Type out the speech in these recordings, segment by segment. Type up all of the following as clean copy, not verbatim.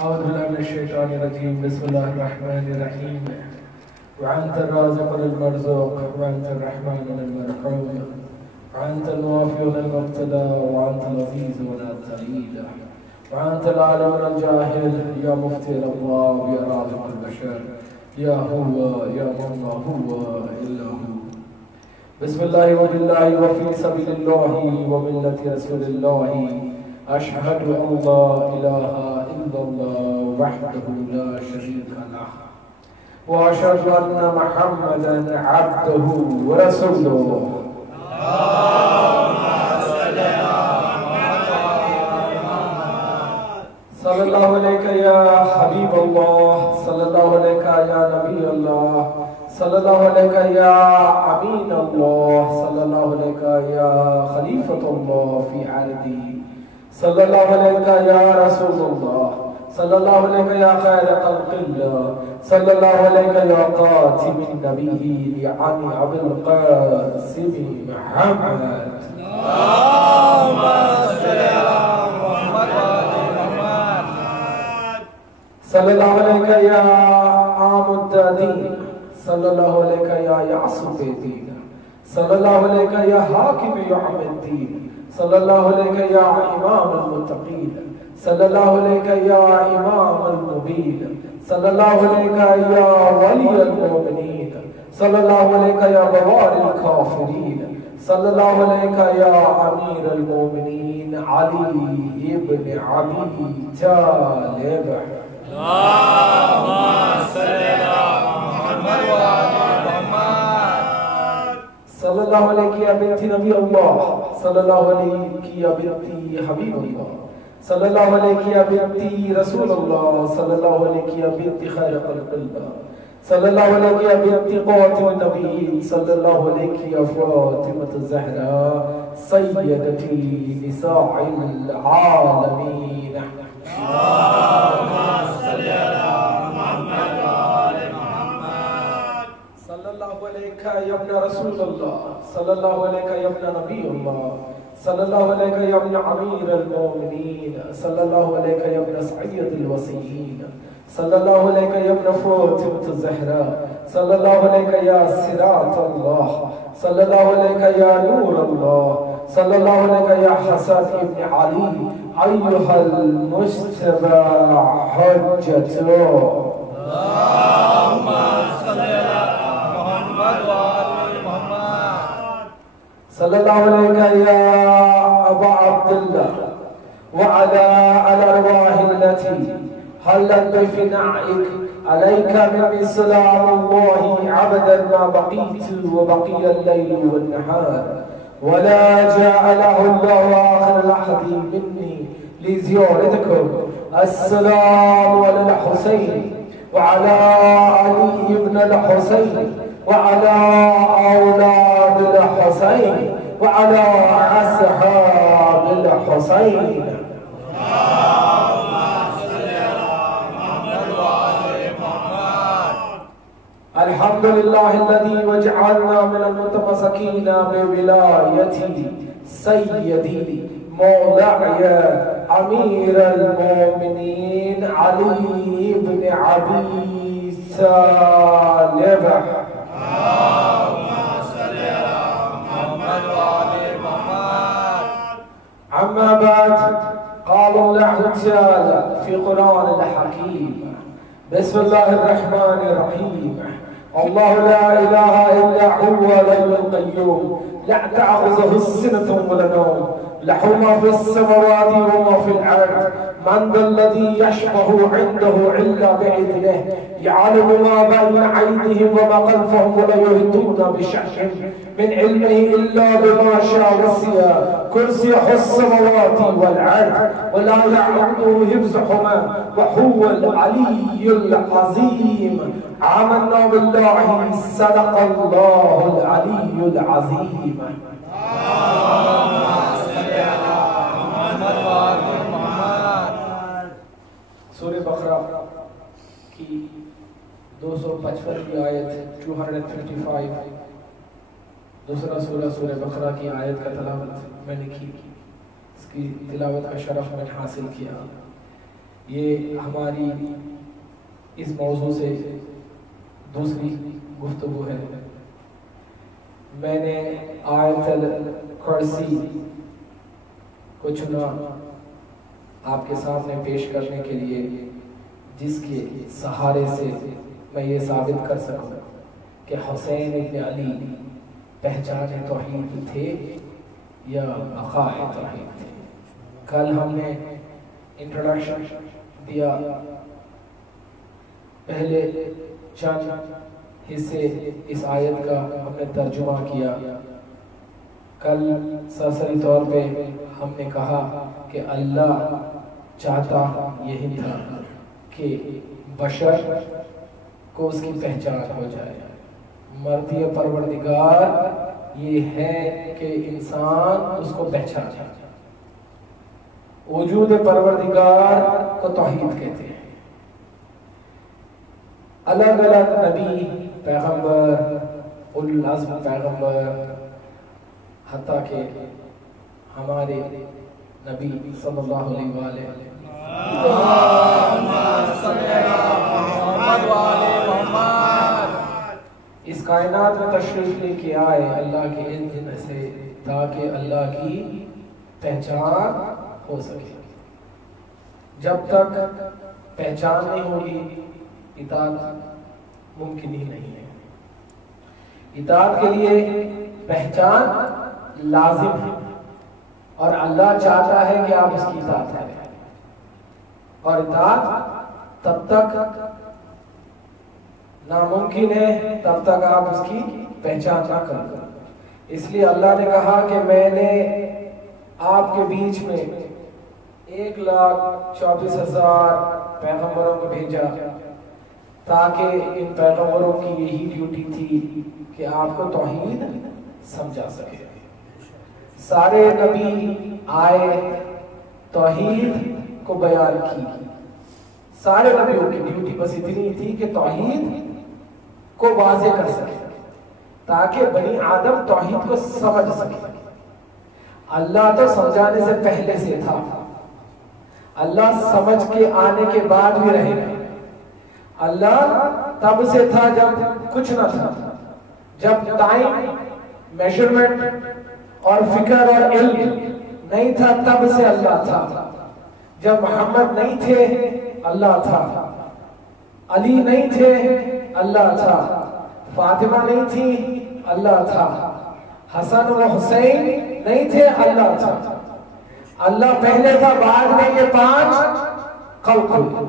औज़ुबिल्लाहिमिनश्शैतानिर्रजीम बिस्मिल्लाहिर्रहमानिर्रहीम वअन्तर राज़िक़ुल मर्ज़ूक़ वअन्तर रहमानुल मरहूम वअन्तल मुआफ़ियुल मुब्तला वअन्तल अज़ीज़ु वला तलील वअन्तल आलिमुल जाहिल या मुफ्तिल अब्वाब या राज़िक़ुल बशर या हुवा या मन ला हुवा इल्ला हु बिस्मिल्लाहि व बिल्लाहि व फ़ी सबीलिल्लाहि व मिल्लति रसूलिल्लाहि अशहदु अन ला इलाहा इल्लल्लाह वहदहु ला शरीका लह व अशहदु अन्ना मुहम्मदन अब्दुहु व रसूलुहु सल्लल्लाहु अलैहि या हबीब अल्लाह सल्लल्लाहु अलैहि या नबी अल्लाह सल्लल्लाहु अलैहि या अमीन अल्लाह सल्लल्लाहु अलैहि या खलीफतुल्लाह फी अर्दी सल्लल्लाहु अलैहि या रसूलुल्लाह सल्लल्लाहु अलैहि या खैर खल्क़िल्लाह सल्लल्लाहु अलैहि या ख़ातिमिन नबिय्यीन या अबुल क़ासिम मुहम्मद अल्लाहुम्मा सल्लि अला मुहम्मद व आलि मुहम्मद सल्लल्लाहु अलैहि या आमुद्दीन सल्लल्लाहु अलैहि या यासुद्दीन सल्लल्लाहु अलैहि या हाकिम यौमुद्दीन सल्लल्लाहु अलैहि या इमाम अल-मुत्तक़ीन सल्लल्लाहु अलैहि या इमाम अल-मुबीन सल्लल्लाहु अलैहि या वली अल-मुमिनीन सल्लल्लाहु अलैहि या बवार अल-काफिरीन सल्लल्लाहु अलैहि या अमीर अल-मुमिनीन अली इब्न अबी तालिब अल्लाहुम्मा सल्लि अला मुहम्मद व आलि मुहम्मद सल्लल्लाहु अलैहि या बिन्ती नबी अल्लाह सल्लल्लाहु अलैहि या बिन्ती हबीब अल्लाह सल्लल्लाहु अलैहि या बिन्ती रसूल अल्लाह सल्लल्लाहु अलैहि या बिन्ती खैर खल्क़िल्लाह सल्लल्लाहु अलैहि या बिन्ती क़ातिमुन नबिय्यीन सल्लल्लाहु अलैहि या फ़ातिमतुज़ ज़हरा सय्यदती निसाइल आलमीन अल्लाहुम्मा सल्लि अला मुहम्मद व आलि मुहम्मद सल्लल्लाहु अलैहि या इब्न रसूल अल्लाह सल्लल्लाहु अलैहि या इब्न नबी अल्लाह सल्लल्लाहु अलैहि या इब्न अमीर अल-मुमिनीन सल्लल्लाहु अलैहि या इब्न सय्यदिल वसीयीन सल्लल्लाहु अलैहि या इब्न फ़ातिमतुज़ ज़हरा सल्लल्लाहु अलैहि या सिरात अल्लाह सल्लल्लाहु अलैहि या नूर अल्लाह सल्लल्लाहु अलैहि या हसन इब्न अली अय्युहल मुज्तबा हुज्जतु अल्लाहुम्मा सल्लि अला मुहम्मद व आलि मुहम्मद सल्लल्लाहु अलैहि या अबा अब्दुल्लाह व अला अल-अरवाहिल्लती हल्लत बिफ़िनाइक अलैका मिन सलामुल्लाहि अबदन मा बक़ीतु व बक़ियल लैलु वन नहार वला जाअ लहु अल्लाहु आखिर लहदी मिन्नी लिज़ियारतिकुम अस्सलामु अलल हुसैन व अला अली इब्न अल-हुसैन व अला औलादिल हुसैन व अला अस्हाबिल हुसैन अल्हम्दुलिल्लाहिल्लज़ी वजअलना मिनल मुतमस्सिकीना बिविलायती सय्यदी मौलाया अमीरुल मोमिनीन अली इब्न अबी तालिब अल्लाहुम्मा सल्लि अला मुहम्मद व आलि मुहम्मद अम्मा बाद क़ाल अल्लाहु तआला फ़ी क़ुरआनिल हकीम बिस्मिल्लाहिर रहमानिर रहीम अल्लाहु ला इलाहा इल्ला हुवल हय्युल क़य्यूम ला तअख़ुज़ुहु सिनतुन व ला नौम लहु मा फ़िस समावाति व मा फ़िल अर्ज़ मन दल्लज़ी यशफ़अु इंदहु इल्ला बिइज़्निहि यअलमु मा बैना अयदीहिम व मा ख़ल्फ़हुम व ला युहीतूना बिशैइन मिन इल्मिहि इल्ला बिमा शाअ वसिअ कुर्सियुहुस समावाति वल अर्ज़ व ला यअऊदुहु हिफ़्ज़ुहुमा व हुवल अलिय्युल अज़ीम आमन्ना बिल्लाहि सदक़ल्लाहुल अलिय्युल अज़ीम सूरह बकरा की 255 की आयत 255 दूसरा सूरह बकरा की आयत का तलावत मैंने की। इसकी तिलावत का शरफ मैंने हासिल किया। ये हमारी इस मौजू से दूसरी गुफ्तगू है। मैंने आयतल कुर्सी को चुना आपके सामने पेश करने के लिए, जिसके सहारे से मैं ये साबित कर सकूं कि हुसैन इब्न अली पहचाने तौहीद थे या बक़ाए तौहीद थे। कल हमने इंट्रोडक्शन दिया, पहले चंद हिस्से इस आयत का हमने तर्जुमा किया। कल सरसरी तौर पे हमने कहा कि अल्लाह चाहता यही था कि बशर को उसकी पहचान हो जाए। मर्दी परवरदिगार ये है कि इंसान उसको पहचाने। वजूद परवरदिगार को तौहीद कहते हैं। अलग अलग नबी, पैगंबर, उल अज़्म पैगंबर, हत्ता के हमारे नबी सल्लल्लाहु अलैहि इस कायनात में तशरीफ लेके आए अल्लाह के इज़्न से, ताकि अल्लाह की पहचान हो सके। जब तक पहचान नहीं होगी इताअत मुमकिन ही नहीं है। इताअत के लिए पहचान लाजिम है और अल्लाह चाहता है कि आप उसकी इताअत करें। और इताअत तब तक नामुमकिन है तब तक आप उसकी पहचान ना करें। इसलिए अल्लाह ने कहा कि मैंने आपके बीच में 1,24,000 पैगंबरों को भेजा, ताकि इन पैगंबरों की यही ड्यूटी थी कि आपको तौहीद समझा सके। सारे नबी आए, तौहीद को बयान की। सारे नबियों की ड्यूटी बस इतनी थी कि तौहीद को वाज़े कर सके, ताकि बनी आदम तौहीद को समझ सके। अल्लाह तो समझाने से पहले से था, अल्लाह समझ के आने के बाद भी रहेगा। अल्लाह तब से था जब कुछ न था, जब टाइम, मेजरमेंट और फिक्र और इल्म नहीं था तब से अल्लाह था। जब मोहम्मद नहीं थे अल्लाह था, अली नहीं थे अल्लाह था, फातिमा नहीं थी अल्लाह था, हसन व हुसैन नहीं थे अल्लाह था। अल्लाह पहले था, बाद में ये 5 खल्क़ हुए।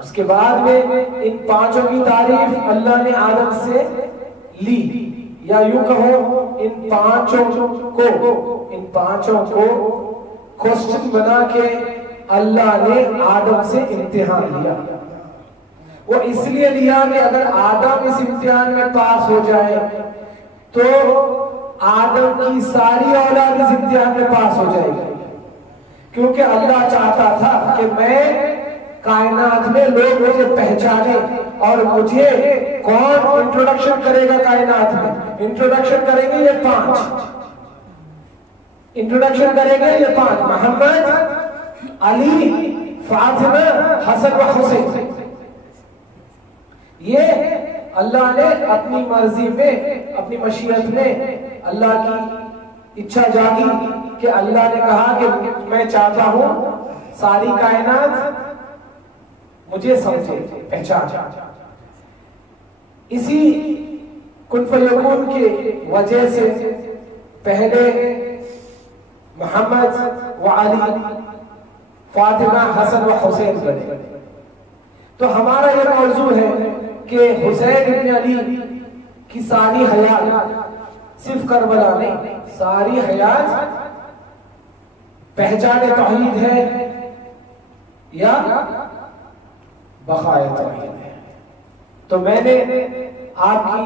उसके बाद में इन 5 की तारीफ अल्लाह ने आदम से ली, या यूं कहो इन 5 को क्वेश्चन बना के अल्लाह ने आदम से इम्तिहान लिया। वो इसलिए लिया कि अगर आदम इस इम्तिहान में पास हो जाए तो आदम की सारी औलाद इस इम्तिहान में पास हो जाएगी। क्योंकि अल्लाह चाहता था कि मैं कायनात में लोग मुझे पहचाने, और मुझे कौन इंट्रोडक्शन करेगा कायनात में? इंट्रोडक्शन करेंगे ये 5, इंट्रोडक्शन करेंगे ये 5, मोहम्मद, अली, फातिमा, हसन व हुसैन। ये अल्लाह ने अपनी मर्जी में, अपनी मशीयत में, अल्लाह की इच्छा जागी कि अल्लाह ने कहा कि मैं चाहता हूं सारी कायनात मुझे समझे, पहचान। इसी कुन फयकून के वजह से पहले मोहम्मद व अली, फातिमा, हसन व हुसैन बने। तो हमारा यह मौजू है कि हुसैन इब्न अली की सारी हयात, सिर्फ करबला नहीं, सारी हयात पहचाने तौहीद है या बक़ाए तौहीद है। तो मैंने आपकी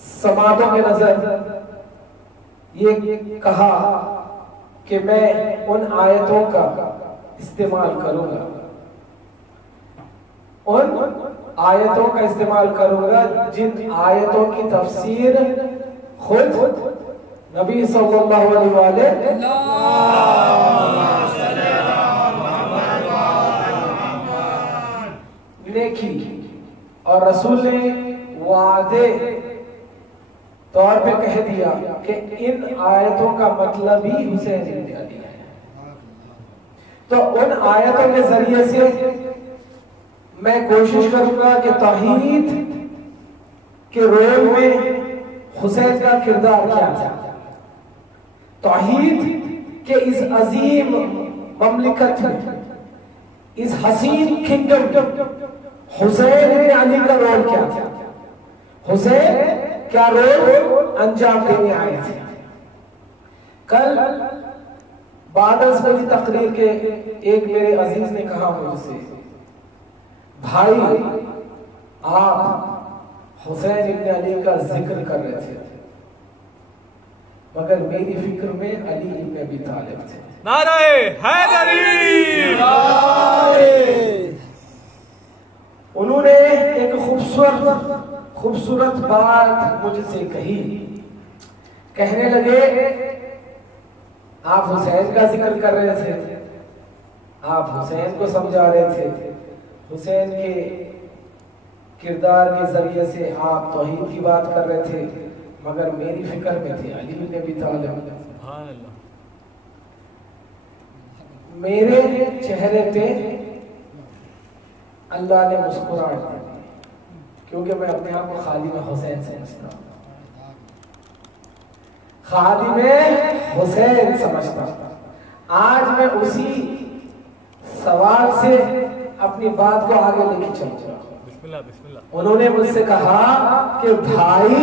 समातों के नजर ये कहा कि मैं उन आयतों का इस्तेमाल करूंगा, उन आयतों का इस्तेमाल करूंगा जिन आयतों की तफसीर खुद नबी सल्लल्लाहु अलैहि की और रसूल ने वादे तौर पे कह दिया कि इन आयतों का मतलब ही हुसैन इब्न अली है, तो उन आयतों के जरिए से मैं कोशिश करूंगा कि तौहीद के रोल में हुसैन का किरदार क्या था, तौहीद के इस अजीम ममलिकत में, इस हसीन किंगडम हुसैन इब्न अली का रोल क्या था, हुसैन क्या रोल अंजाम देने आए थे। कल बादल वाली तकरीर के एक मेरे अजीज ने कहा मुझसे, भाई आप हुसैन इब्न अली का जिक्र कर रहे थे मगर मेरी फिक्र में अली इब्न अबी तालिब थे। नारे हैदरी। उन्होंने एक खूबसूरत बात मुझसे कही, कहने लगे आप हुसैन का जिक्र कर रहे थे, आप हुसैन को समझा रहे थे, हुसैन के किरदार के जरिए से आप तौहीद की बात कर रहे थे मगर मेरी फिक्र में थे अली इब्न अबी तालिब। मेरे चेहरे पे अल्लाह ने मुस्कुराहट दी क्योंकि मैं अपने आप को खादिम हुसैन समझता हूँ, खादिम हुसैन समझता हूँ। आज मैं उसी सवाल से अपनी बात को आगे लेके चलूंगा। उन्होंने मुझसे कहा कि भाई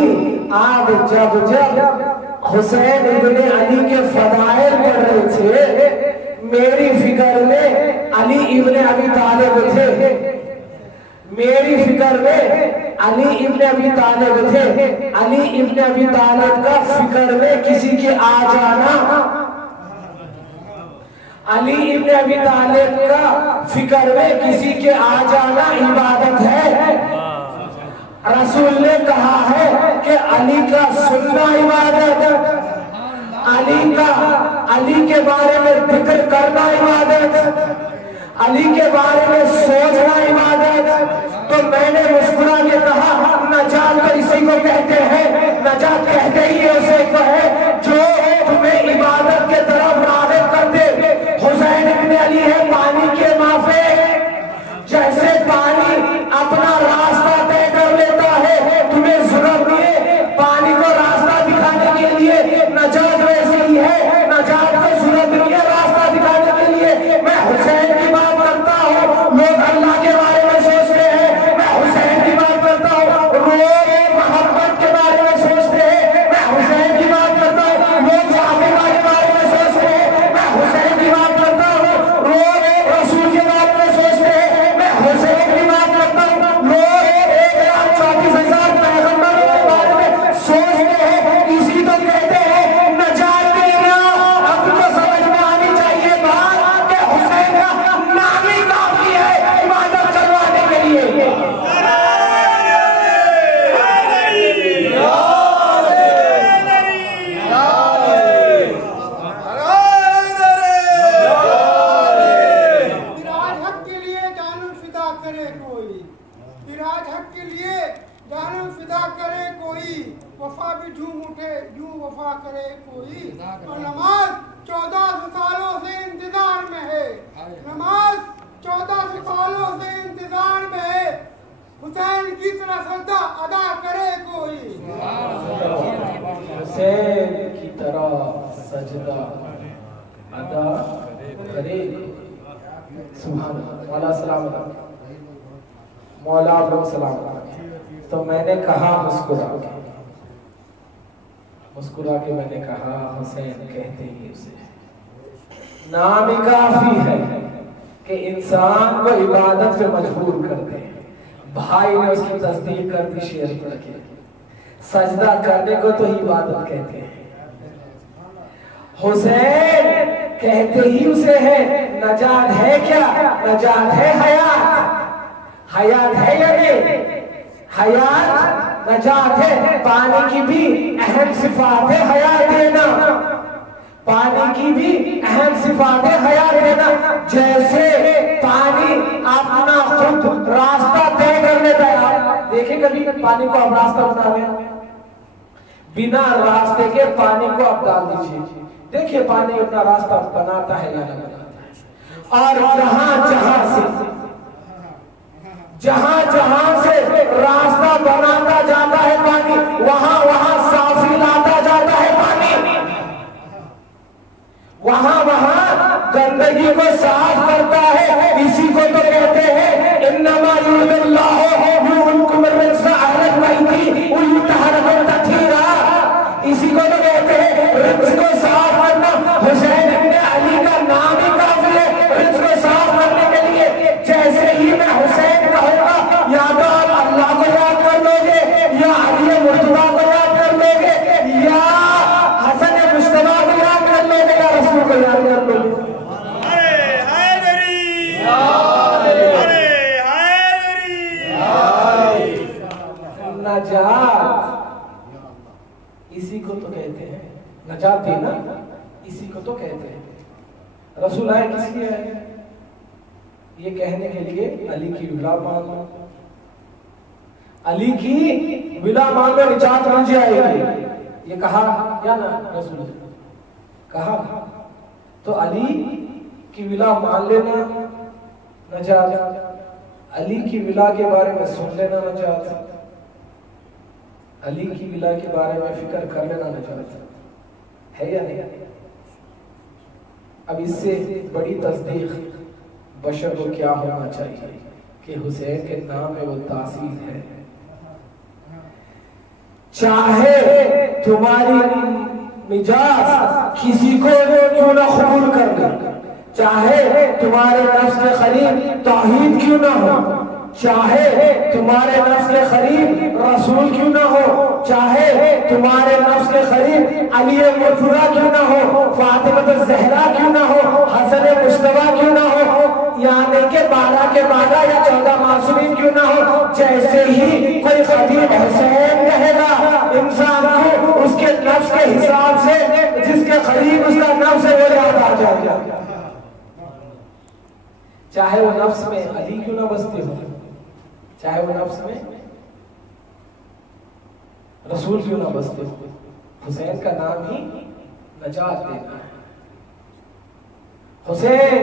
आप जब हुसैन इब्न अली के फदाइल पढ़ रहे थे मेरी फिक्र में अली इब्न अबी तालिब थे, मेरी फिक्र में अली इब्न अबी तालिब थे। अली इब्न अबी तालिब का फिक्र में किसी के आ जाना, अली इब्न अबी तालिब का फिक्र में किसी के आ जाना इबादत है। रसूल ने कहा है कि अली का सुनना इबादत, अली के बारे में जिक्र करना इबादत, अली के बारे में सोचना इबादत। तो मैंने मुस्कुरा के कहा नजात तो इसी को कहते हैं, नजात कहते ही उसे को है जो तुम्हें इबादत के तरफ राग़िब कर दे। हुसैन इब्न अली है पानी के माफे, जैसे पानी अपना रास्ता तय कर लेता है, तुम्हें जरूरत नहीं है पानी को रास्ता दिखाने के लिए, नजात वैसे ही है, नजात को जरूरत नहीं है रास्ता दिखाने के लिए। मैं हुसैन की बात करता हूँ, लोग अल्लाह के बारे में सोचते हैं, मैं हुसैन की बात करता हूँ, लोग मोहब्बत के बारे में सोचते हैं, मैं हुसैन की बात करता हूँ, लोग फातिमा के बारे में सोचते हैं, मैं हुसैन की बात करता हूँ, लोग रसूल के बारे में सोचते हैं, मैं हुसैन की बात करता हूँ, लोग 1,34,000 पैगंबरों के बारे में सोचते हैं। इसी को कहते हैं नजात देना। अब तो समझ में आनी चाहिए बात कि हुसैन का नाम ही काफी है इबादत करवाने के लिए। वफा भी झूम उठे यूं वफा करे कोई, और नमाज 14 सालों से इंतजार में है, नमाज 14 सालों से इंतजार में है, हुसैन की तरह सजदा अदा करे कोई, हुसैन की तरह सजदा अदा करे। सुभान अल्लाह। मौला सलाम मौला आप लोग सलाम। तो मैंने कहा मुस्कुरा के मैंने कहा हुसैन कहते ही उसे नाम ही काफी है कि इंसान को इबादत पे मजबूर कर दे। भाई ने उसकी तस्दीक कर दी शेर पढ़ के, सजदा करने को तो ही इबादत कहते हैं। हुसैन कहते ही उसे है नजात है क्या, नजात है हयात, हयात है या नहीं, हयात नजात है। पानी की भी अहम सिफात है हयात देना, पानी की भी अहम सिफात है हयात देना। जैसे पानी अपना खुद रास्ता कभी पानी को आप रास्ता बना रहे हैं, बिना रास्ते के पानी को आप डाल दीजिए, देखिए पानी अपना रास्ता बनाता है या नहीं बनाता है। और जहां से रास्ता बनाता जाता है पानी, वहां साफी लाता जाता है पानी, वहां गंदगी को साफ करता है। इसी को तो कहते हैं इन्नमा युरिदुल्लाहु युरिकुम अर्रिज्क़ अहलन बैती व युतहहिरुकुम तत्हीरा। इसी को तो कहते हैं रिज्क़ को साफ करना। हुसैन इब्न अली का नाम ही काफी है रिज्क़ को साफ करने के लिए। जैसे ही मैं हुसैन कहूंगा, या तो आप अल्लाह को याद कर लोगे, या अली मुर्तज़ा को याद कर लोगे, या हसन मुश्तबा को याद कर लोगे, या रसूल को याद कर लोगे। नजात इसी को तो कहते हैं, नजात देना इसी को तो कहते हैं। रसूल आए किस लिए आए? ये कहने के लिए अली की विला मान लो, अली की विला मान लो, निजात मिल जाएगी। ये कहा क्या ना रसूल कहा, तो अली की विला मान लेना नजात, अली की विला के बारे में सुन लेना नजात, अली की विला के बारे में फिक्र कर लेना नजात है या नहीं? अब इससे बड़ी तस्दीक बशर को क्या होना चाहिए कि हुसैन के नाम में वो तासीर है। चाहे तुम्हारी मिजाज किसी को क्यों ना कबूल कर ले, चाहे तुम्हारे नफ्स के करीब तौहीद क्यों ना हो, चाहे तुम्हारे नफ्स के करीब रसूल क्यों ना हो, चाहे तुम्हारे नफ्स के करीब अली मुर्तज़ा क्यों ना हो, फातिमा ज़हरा क्यों ना हो, हसन मुश्तबा क्यों ना हो, यानी के 12 के 12 या 14 मासूमीन क्यों ना हो। जैसे ही कोई खतीब हुसैन कहेगा, इंसान को उसके नफ्स के हिसाब से जिसके करीब उसका नफ्स है वो याद आ जाएगा, चाहे वो नफ्स में अली क्यों ना बसते हो, चाहे वो नफ्स में रसूल क्यों ना बसते हो। हुसैन का नाम ही नजात देना है। हुसैन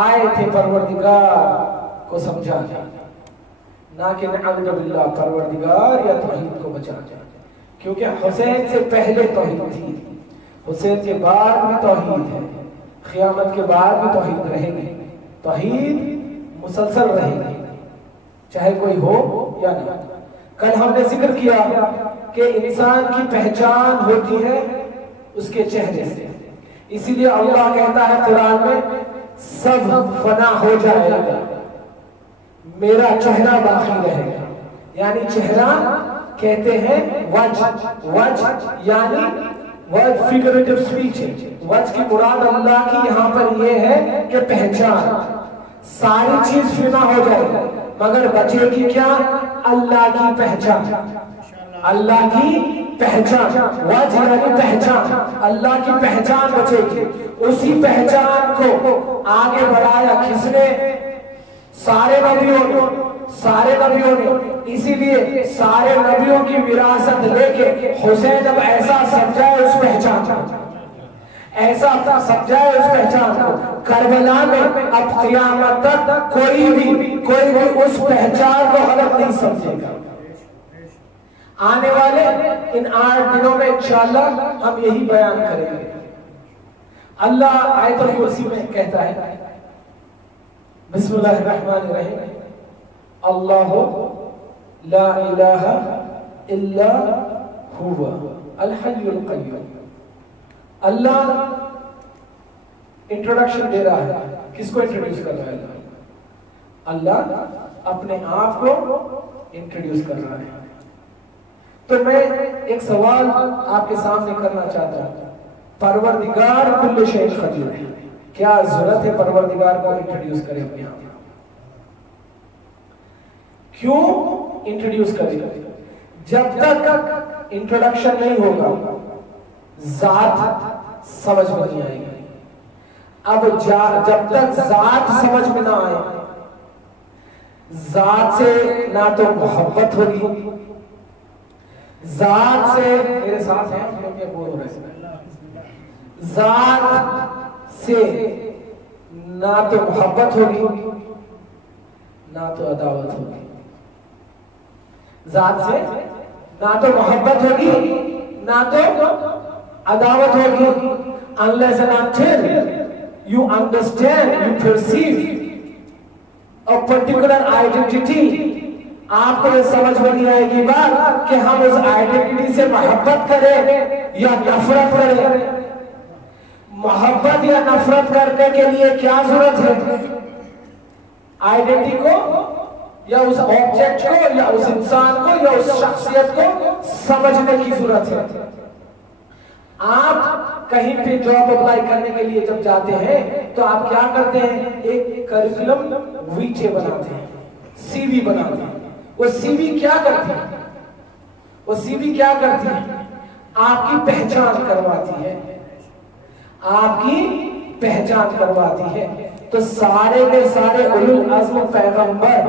आए थे परवरदिगार को समझाने, ना कि नअज़ुबिल्लाह परवरदिगार या तौहीद को बचाने, क्योंकि हुसैन से पहले तौहीद थी, हुसैन के बाद भी तौहीद है, क़यामत के बाद भी तौहीद रहेगी, तौहीद मुसलसल रहेगी चाहे कोई हो या ना। कल हमने जिक्र किया कि इंसान की पहचान होती है उसके चेहरे से, इसीलिए अल्लाह कहता है कुरान में सब फना हो जाएगा, मेरा चेहरा बाकी रहेगा। यानी चेहरा कहते हैं वज यानी वज फिगरेटिव स्पीच है। वज की मुराद अल्लाह की यहाँ पर यह है कि पहचान, सारी चीज फिना हो जाएगी मगर बचेगी क्या? अल्लाह की पहचान, अल्लाह की पहचान, वज यानी पहचान, अल्लाह की पहचान बचेगी। उसी पहचान को आगे बढ़ाया किसने? सारे नबियों ने। इसीलिए सारे नबियों की विरासत लेके हुसैन अब ऐसा समझाए उस पहचान को, ऐसा समझाए उस पहचान को। करबला में अब क़यामत तक कोई भी उस पहचान को गलत नहीं समझेगा। आने वाले इन 8 दिनों में इंशाअल्लाह हम यही बयान करेंगे। अल्लाह आयतुल कुर्सी में कहता है बिस्मिल्लाहिर्रहमानिर्रहीम, अल्लाहु ला इलाहा इल्ला हुवा अल हय्युल क़य्यूम। अल्लाह इंट्रोडक्शन दे रहा है, किसको इंट्रोड्यूस कर रहा है? अल्लाह अपने आप को इंट्रोड्यूस कर रहा है। तो मैं एक सवाल आपके सामने करना चाहता हूं, परवरदिगार कुल्ल शै क़दीर है, क्या जरूरत है परवरदिगार को इंट्रोड्यूस करें अपने आप? क्यों इंट्रोड्यूस करें? जब तक इंट्रोडक्शन नहीं होगा जात समझ में नहीं आएगी। अब जब तक जात समझ में ना आए जात से ना तो मोहब्बत होगी, जात से, मेरे साथ हैं लोग क्या बोल रहे हैं, जात से ना तो मोहब्बत होगी ना तो अदावत होगी, जात से ना तो मोहब्बत होगी ना तो अदावत होगी, unless and until you understand, you perceive a particular identity। आपको ये समझ में नहीं आएगी बात कि हम उस आइडेंटिटी से मोहब्बत करें या नफरत करें। मोहब्बत या नफरत करने के लिए क्या जरूरत है? आइडेंटिटी को या उस ऑब्जेक्ट को या उस इंसान को या उस शख्सियत को समझने की जरूरत है। आप कहीं पे जॉब अप्लाई करने के लिए जब जाते हैं तो आप क्या करते हैं? एक करिकुलम वीटे बनाते हैं, सीवी बनाते हैं। वो सीवी क्या करती है? वो सीवी क्या करती है? आपकी पहचान करवाती है, आपकी पहचान करवाती है। तो सारे के सारे उलुल अज़्म पैगंबर,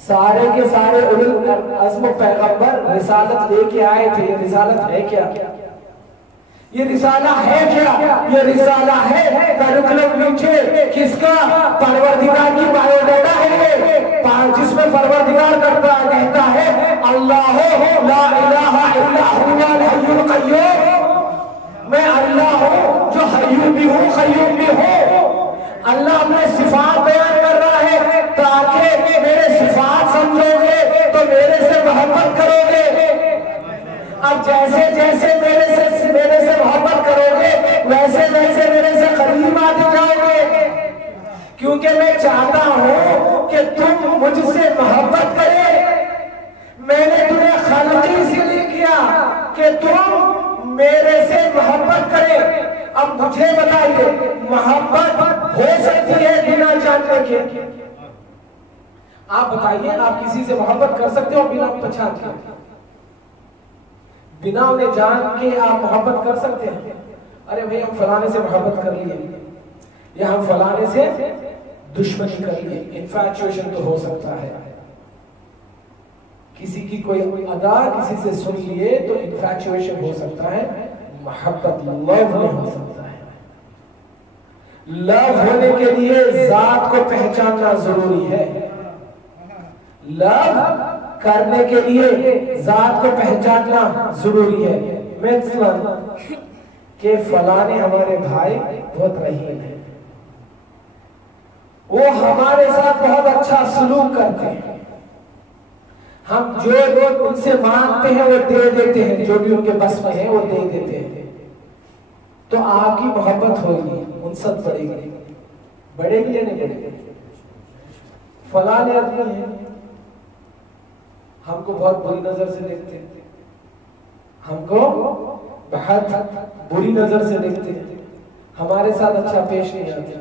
सारे के सारे उलुल अज़्म पैगंबर रिसालत लेके आए थे। ये रिसालत है क्या? ये रिसाला है क्या? ये रिसाला है करिकुलम वीटे। किसका? परवरदिगार की बायोडाटा है ये, जिसमें परवरदिगार कहता है अल्लाह ला इलाहा इल्ला हुवल हय्युल क़य्यूम। मैं अल्लाह हूँ जो हय्यू भी हूँ क़य्यूम भी हूँ। अल्लाह अपने सिफात बयान कर रहा है ताकि मेरे सिफात समझोगे तो मेरे से मोहब्बत करोगे। अब जैसे जैसे मेरे से मोहब्बत करोगे वैसे वैसे मेरे से करीब आते जाओगे, क्योंकि मैं चाहता हूं कि तुम मुझसे मोहब्बत करे। मैंने तुम्हें खल्क़ी इसलिए किया कि तुम मेरे से मोहब्बत करे। अब मुझे बताइए, मोहब्बत हो सकती है बिना जानने के? आप बताइए, आप किसी से मोहब्बत कर सकते हो बिना पहचान के? बिना उन्हें जान के आप मोहब्बत कर सकते हैं? अरे भाई हम फलाने से मोहब्बत कर लिए या हम फलाने से दुश्मनी कर लिए, इन्फैचुएशन तो हो सकता है। किसी की कोई अदा किसी से सुन लिए तो इन्फैचुएशन हो सकता है, मोहब्बत लव नहीं हो सकता है। लव होने के लिए जात को पहचानना जरूरी है। लव करने के लिए जात को पहचानना जरूरी है। मिथलन के फलाने हमारे भाई बहुत रहीम है, वो हमारे साथ बहुत अच्छा सलूक करते हैं, हम जो लोग उनसे मांगते हैं वो दे देते हैं, जो भी उनके बस में है वो दे देते हैं। तो आपकी मोहब्बत होगी, उनसत बढ़ेगी। बढ़ेगी या नहीं बढ़ेगी? फलाने आदमी है, हमको बहुत बुरी नजर से देखते हैं, हमको बहुत बुरी नजर से देखते हैं, हमारे साथ अच्छा पेश नहीं आते,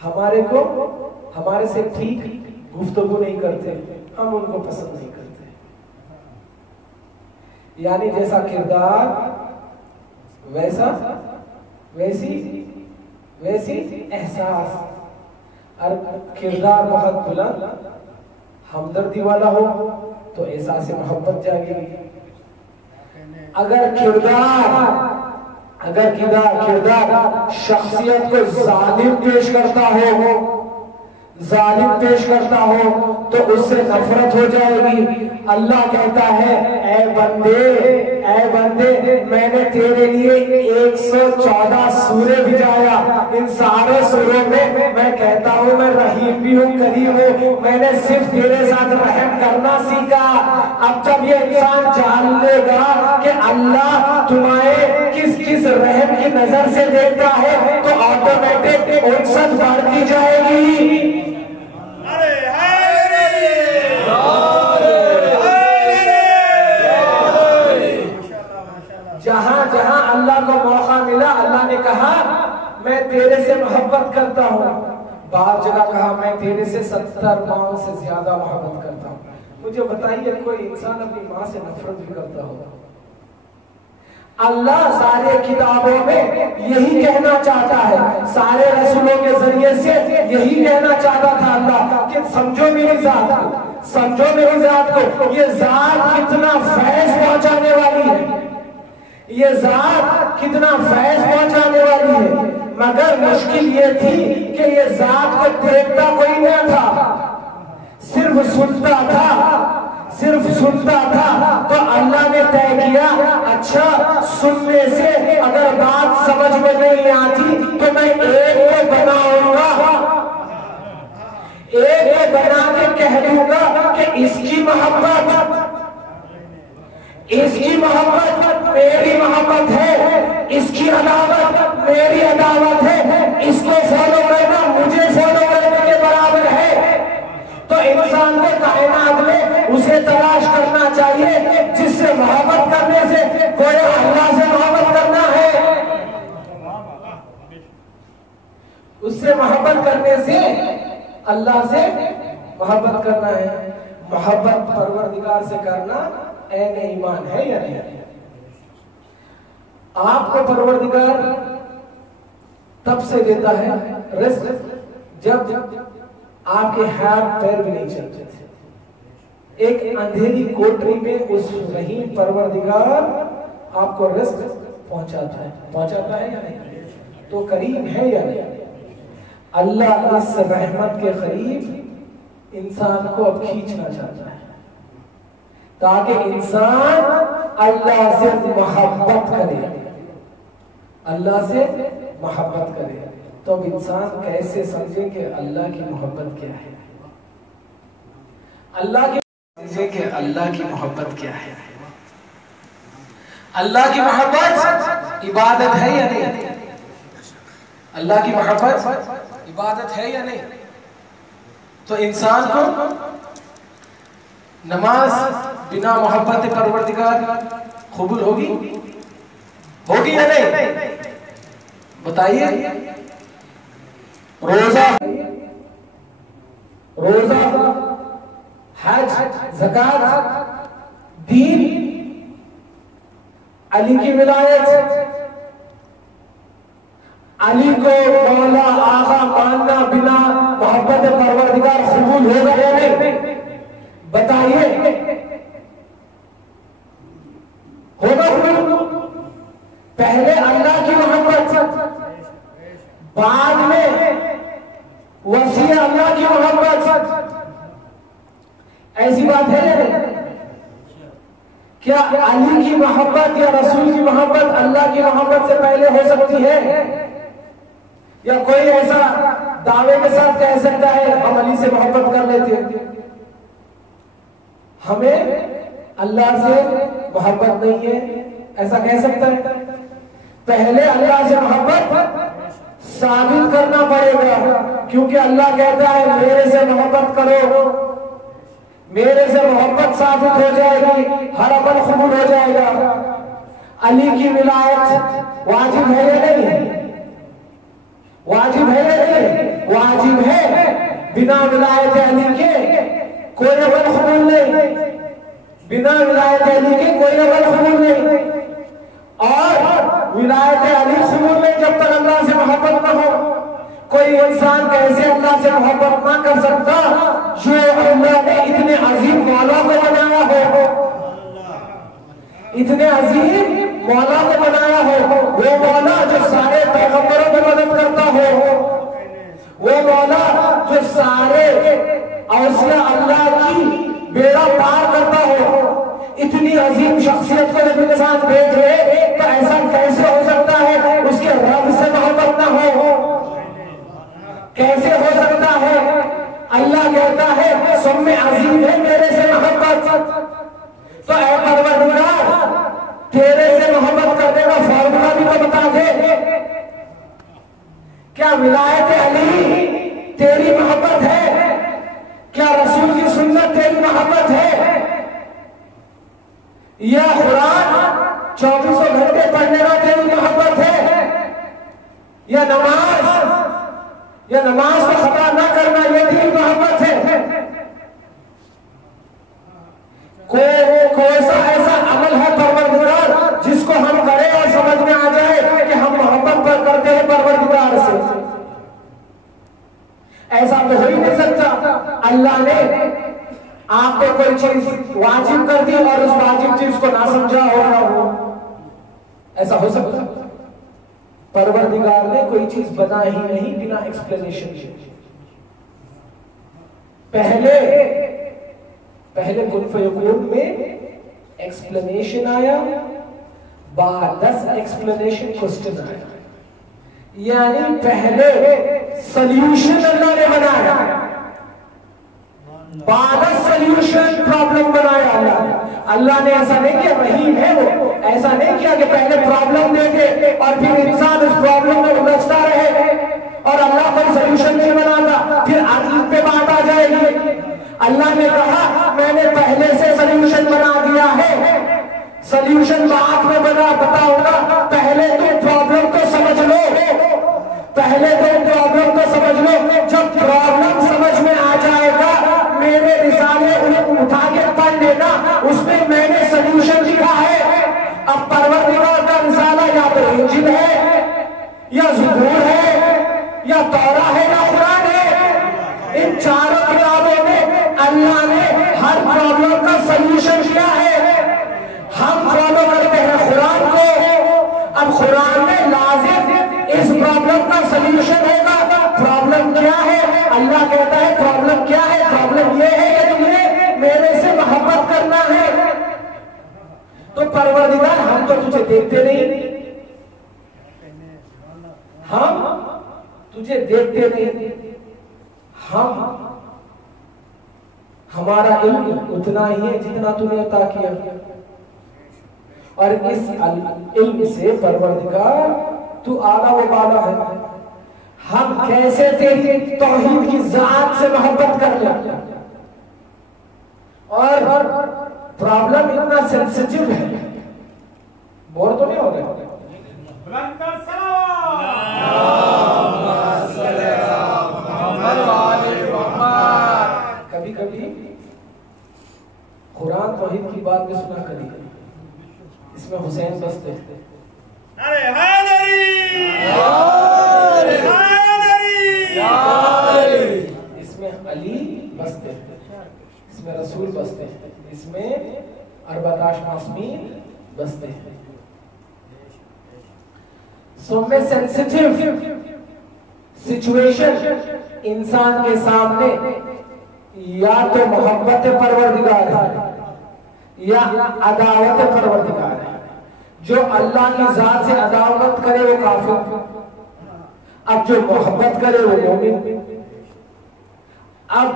हमारे से ठीक गुफ्तगू नहीं करते, हम उनको पसंद नहीं करते। यानी जैसा किरदार वैसी एहसास। और किरदार बहुत बुलंद हमदर्दी वाला हो तो एहसास मोहब्बत जागेगी। अगर किरदार शख्सियत को जालिम पेश करता हो तो उससे नफरत हो जाएगी। अल्लाह कहता है ऐ बंदे मैंने तेरे लिए 114 सूरे भिजाया। इन सारे सूरों में मैं कहता हूँ मैं रहीम भी हूँ करीम हूँ। मैंने सिर्फ तेरे साथ रहम करना सीखा। अब जब ये इंसान जान लेगा कि अल्लाह तुम्हें किस किस रहम की नजर से देखता है तो ऑटोमेटिक उनसत बढ़ती जाएगी। जहां जहां अल्लाह को मौका मिला अल्लाह ने कहा मैं तेरे से मोहब्बत करता हूँ। बार जगह कहा मैं तेरे से 70 माओं से ज्यादा मोहब्बत करता हूँ। मुझे बताइए कोई इंसान अपनी माँ से नफरत भी करता होगा? अल्लाह सारे किताबों में यही कहना चाहता है, सारे रसूलों के जरिए से यही कहना चाहता था अल्लाह कि समझो मेरी जात को, समझो मेरी जात को। ये जात कितना फैज पहुंचाने वाली है, ये जात कितना फैज पहुंचाने वाली है। मगर मुश्किल ये थी कि ये जात को देखता कोई नहीं था, सिर्फ सुनता था, सिर्फ सुनता था। तो अल्लाह ने तय किया, अच्छा सुनने से अगर बात समझ में नहीं आती तो मैं एक को बनाऊंगा, एक को बना के कह दूंगा कि इसकी मोहब्बत, इसकी मोहब्बत मेरी मोहब्बत है, इसकी अदावत मेरी अदावत है, इसको फॉलो करना मुझे फॉलो करने के बराबर है। तो इंसान को कायनात में उसे तलाश करना चाहिए जिससे मोहब्बत करने से कोई अल्लाह से मोहब्बत करना है, उससे मोहब्बत करने से अल्लाह से मोहब्बत करना है। मोहब्बत परवरदिगार से करना ऐन ईमान है या नहीं? आपको परवरदिगार तब से देता है रिज़्क़ जब आपके हाथ पैर भी नहीं चलते थे। एक अंधेरी कोठरी में उस रहीम परवरदिगार आपको रिज़्क़ पहुंचाता है, पहुंचाता है या नहीं? तो करीब है या नहीं? अल्लाह इस रहमत के करीब इंसान को अब खींचना चाहता है ताकि इंसान अल्लाह से मोहब्बत करे, अल्लाह से मोहब्बत करे। तो अब इंसान कैसे समझे कि अल्लाह की मोहब्बत क्या है? अल्लाह की समझे कि अल्लाह की मोहब्बत क्या है? अल्लाह की मोहब्बत इबादत है या नहीं? अल्लाह की मोहब्बत इबादत है या नहीं? तो इंसान को नमाज बिना मोहब्बत परवरदिगार कबूल होगी, होगी या नहीं? बताइए। रोजा, रोजा, हज, ज़कात, दीन, अली की विलायत, अली को मौला आगा मानना बिना मोहब्बत परवरदिगार कबूल होगा या नहीं? बताइए, होगा? पहले अल्लाह की मोहब्बत, बाद में वसीय अल्लाह की मोहब्बत, ऐसी बात है या नहीं? क्या अली की मोहब्बत या रसूल की मोहब्बत अल्लाह की मोहब्बत से पहले हो सकती है? या कोई ऐसा दावे के साथ कह सकता है हम अली से मोहब्बत कर लेते हैं? हमें अल्लाह से मोहब्बत नहीं है, ऐसा कह सकता है? पहले अल्लाह से मोहब्बत साबित करना पड़ेगा, क्योंकि अल्लाह कहता है मेरे से मोहब्बत करो, मेरे से मोहब्बत साबित हो जाएगी, हर अमल कबूल हो जाएगा। अली की विलायत वाजिब है या नहीं? वाजिब है या नहीं? वाजिब है। बिना विलायत अली के कोई अमल कबूल नहीं, बिना विलायत अली के कोई अमल कबूल नहीं। और विलायत अली कबूल नहीं जब तक अल्लाह से मोहब्बत न हो। कोई इंसान कैसे अल्लाह से मोहब्बत ना कर सकता जो अल्लाह ने इतने अजीम मौला को बनाया हो, इतने अजीम मौला को बनाया हो। वो मौला जो सारे पैगंबरों की मदद करता हो, वो मौला जो सारे औसिया अल्लाह की बेड़ा पार करता हो, इतनी अजीम शख्सियत को जब इंसान देख ले तो ऐसा कैसे हो सकता है उसके रब से मोहब्बत ना हो? कैसे हो सकता है? अल्लाह कहता है सब में अजीम है मेरे से मोहब्बत। तो ऐ परवरदिगार तेरे से मोहब्बत करने का फॉर्मूला भी तो बता दे। क्या विलायत अली तेरी मोहब्बत है? क्या रसूल की सुन्नत तेरी मोहब्बत है? या कुरान 24 घंटे पढ़ने का तेरी मोहब्बत है? या नमाज को खता ना करना ये तेरी मोहब्बत है? कोई सा ऐसा अमल है परवरदिगार जिसको हम करें और समझ में आ जाए कि हम मोहब्बत करते हैं परवरदिगार से? ऐसा तो हो ही नहीं सकता। अल्लाह ने आप पे कोई चीज वाजिब कर दी और उस वाजिब चीज को ना समझा हो ना हो, ऐसा हो सकता? परवरदिगार ने कोई चीज बना ही नहीं बिना एक्सप्लेनेशन के। पहले कुन फयकून में एक्सप्लेनेशन आया, बाद 10 एक्सप्लेनेशन क्वेश्चन आया, यानी पहले सॉल्यूशन अल्लाह ने बनाया, बाद सॉल्यूशन प्रॉब्लम बनाया अल्लाह ने। अल्लाह ने ऐसा नहीं किया, रहीम है वो, ऐसा नहीं किया कि पहले प्रॉब्लम दे के और फिर इंसान उस प्रॉब्लम में उलझता रहे और अल्लाह कोई सॉल्यूशन नहीं बनाता, फिर अदल पे बात आ जाएगी। अल्लाह ने कहा मैंने पहले से सॉल्यूशन बना दिया है, सॉल्यूशन बाद में बताऊंगा, पहले तो प्रॉब्लम को समझ लो, पहले तो प्रॉब्लम को समझ लो। जब प्रॉब्लम समझ में आ जाएगा मेरे रिसाले उन्हें उठा के पढ़ लेना, उसमें मैंने सॉल्यूशन लिखा है। अब परवरदिगार का रिसाला या तो इंजिल है या ज़बूर है या तौरा है या कुरान है। इन चारों किताबों में अल्लाह ने हर प्रॉब्लम का सॉल्यूशन दिया है। हम फॉलो करते हैं कुरान को, अब कुरान में लाजिम इस प्रॉब्लम का सॉल्यूशन होगा। प्रॉब्लम क्या है? अल्लाह कहता है प्रॉब्लम क्या है? प्रॉब्लम यह है कि तुम्हें मेरे से मोहब्बत करना है। तो परवरदिगार हम तो तुझे देखते नहीं, हम तुझे देखते नहीं, हमारा इल्म उतना ही है जितना तूने अता किया, और इस इल्म से परवरदिगार तू आला व बाला है। हम कैसे तेरी तौहीद की जात से मोहब्बत कर ले, और प्रॉब्लम इतना सेंसिटिव है, बोर तो नहीं हो रहे? कभी कभी कुरान तौहीद की बात भी सुना करिए, इसमें हुसैन बसते हैं, अरे इसमें अली बसते हैं, इसमें रसूल बसते हैं, इसमें 14 मासूमीन बसते हैं। सो में सेंसिटिव सिचुएशन इंसान के सामने या तो मोहब्बत परवरदिगार है या अदावत परवरदिगार है। जो अल्लाह की जात से अदावत करे वो काफिर, अब जो मोहब्बत करे वो मोमिन। अब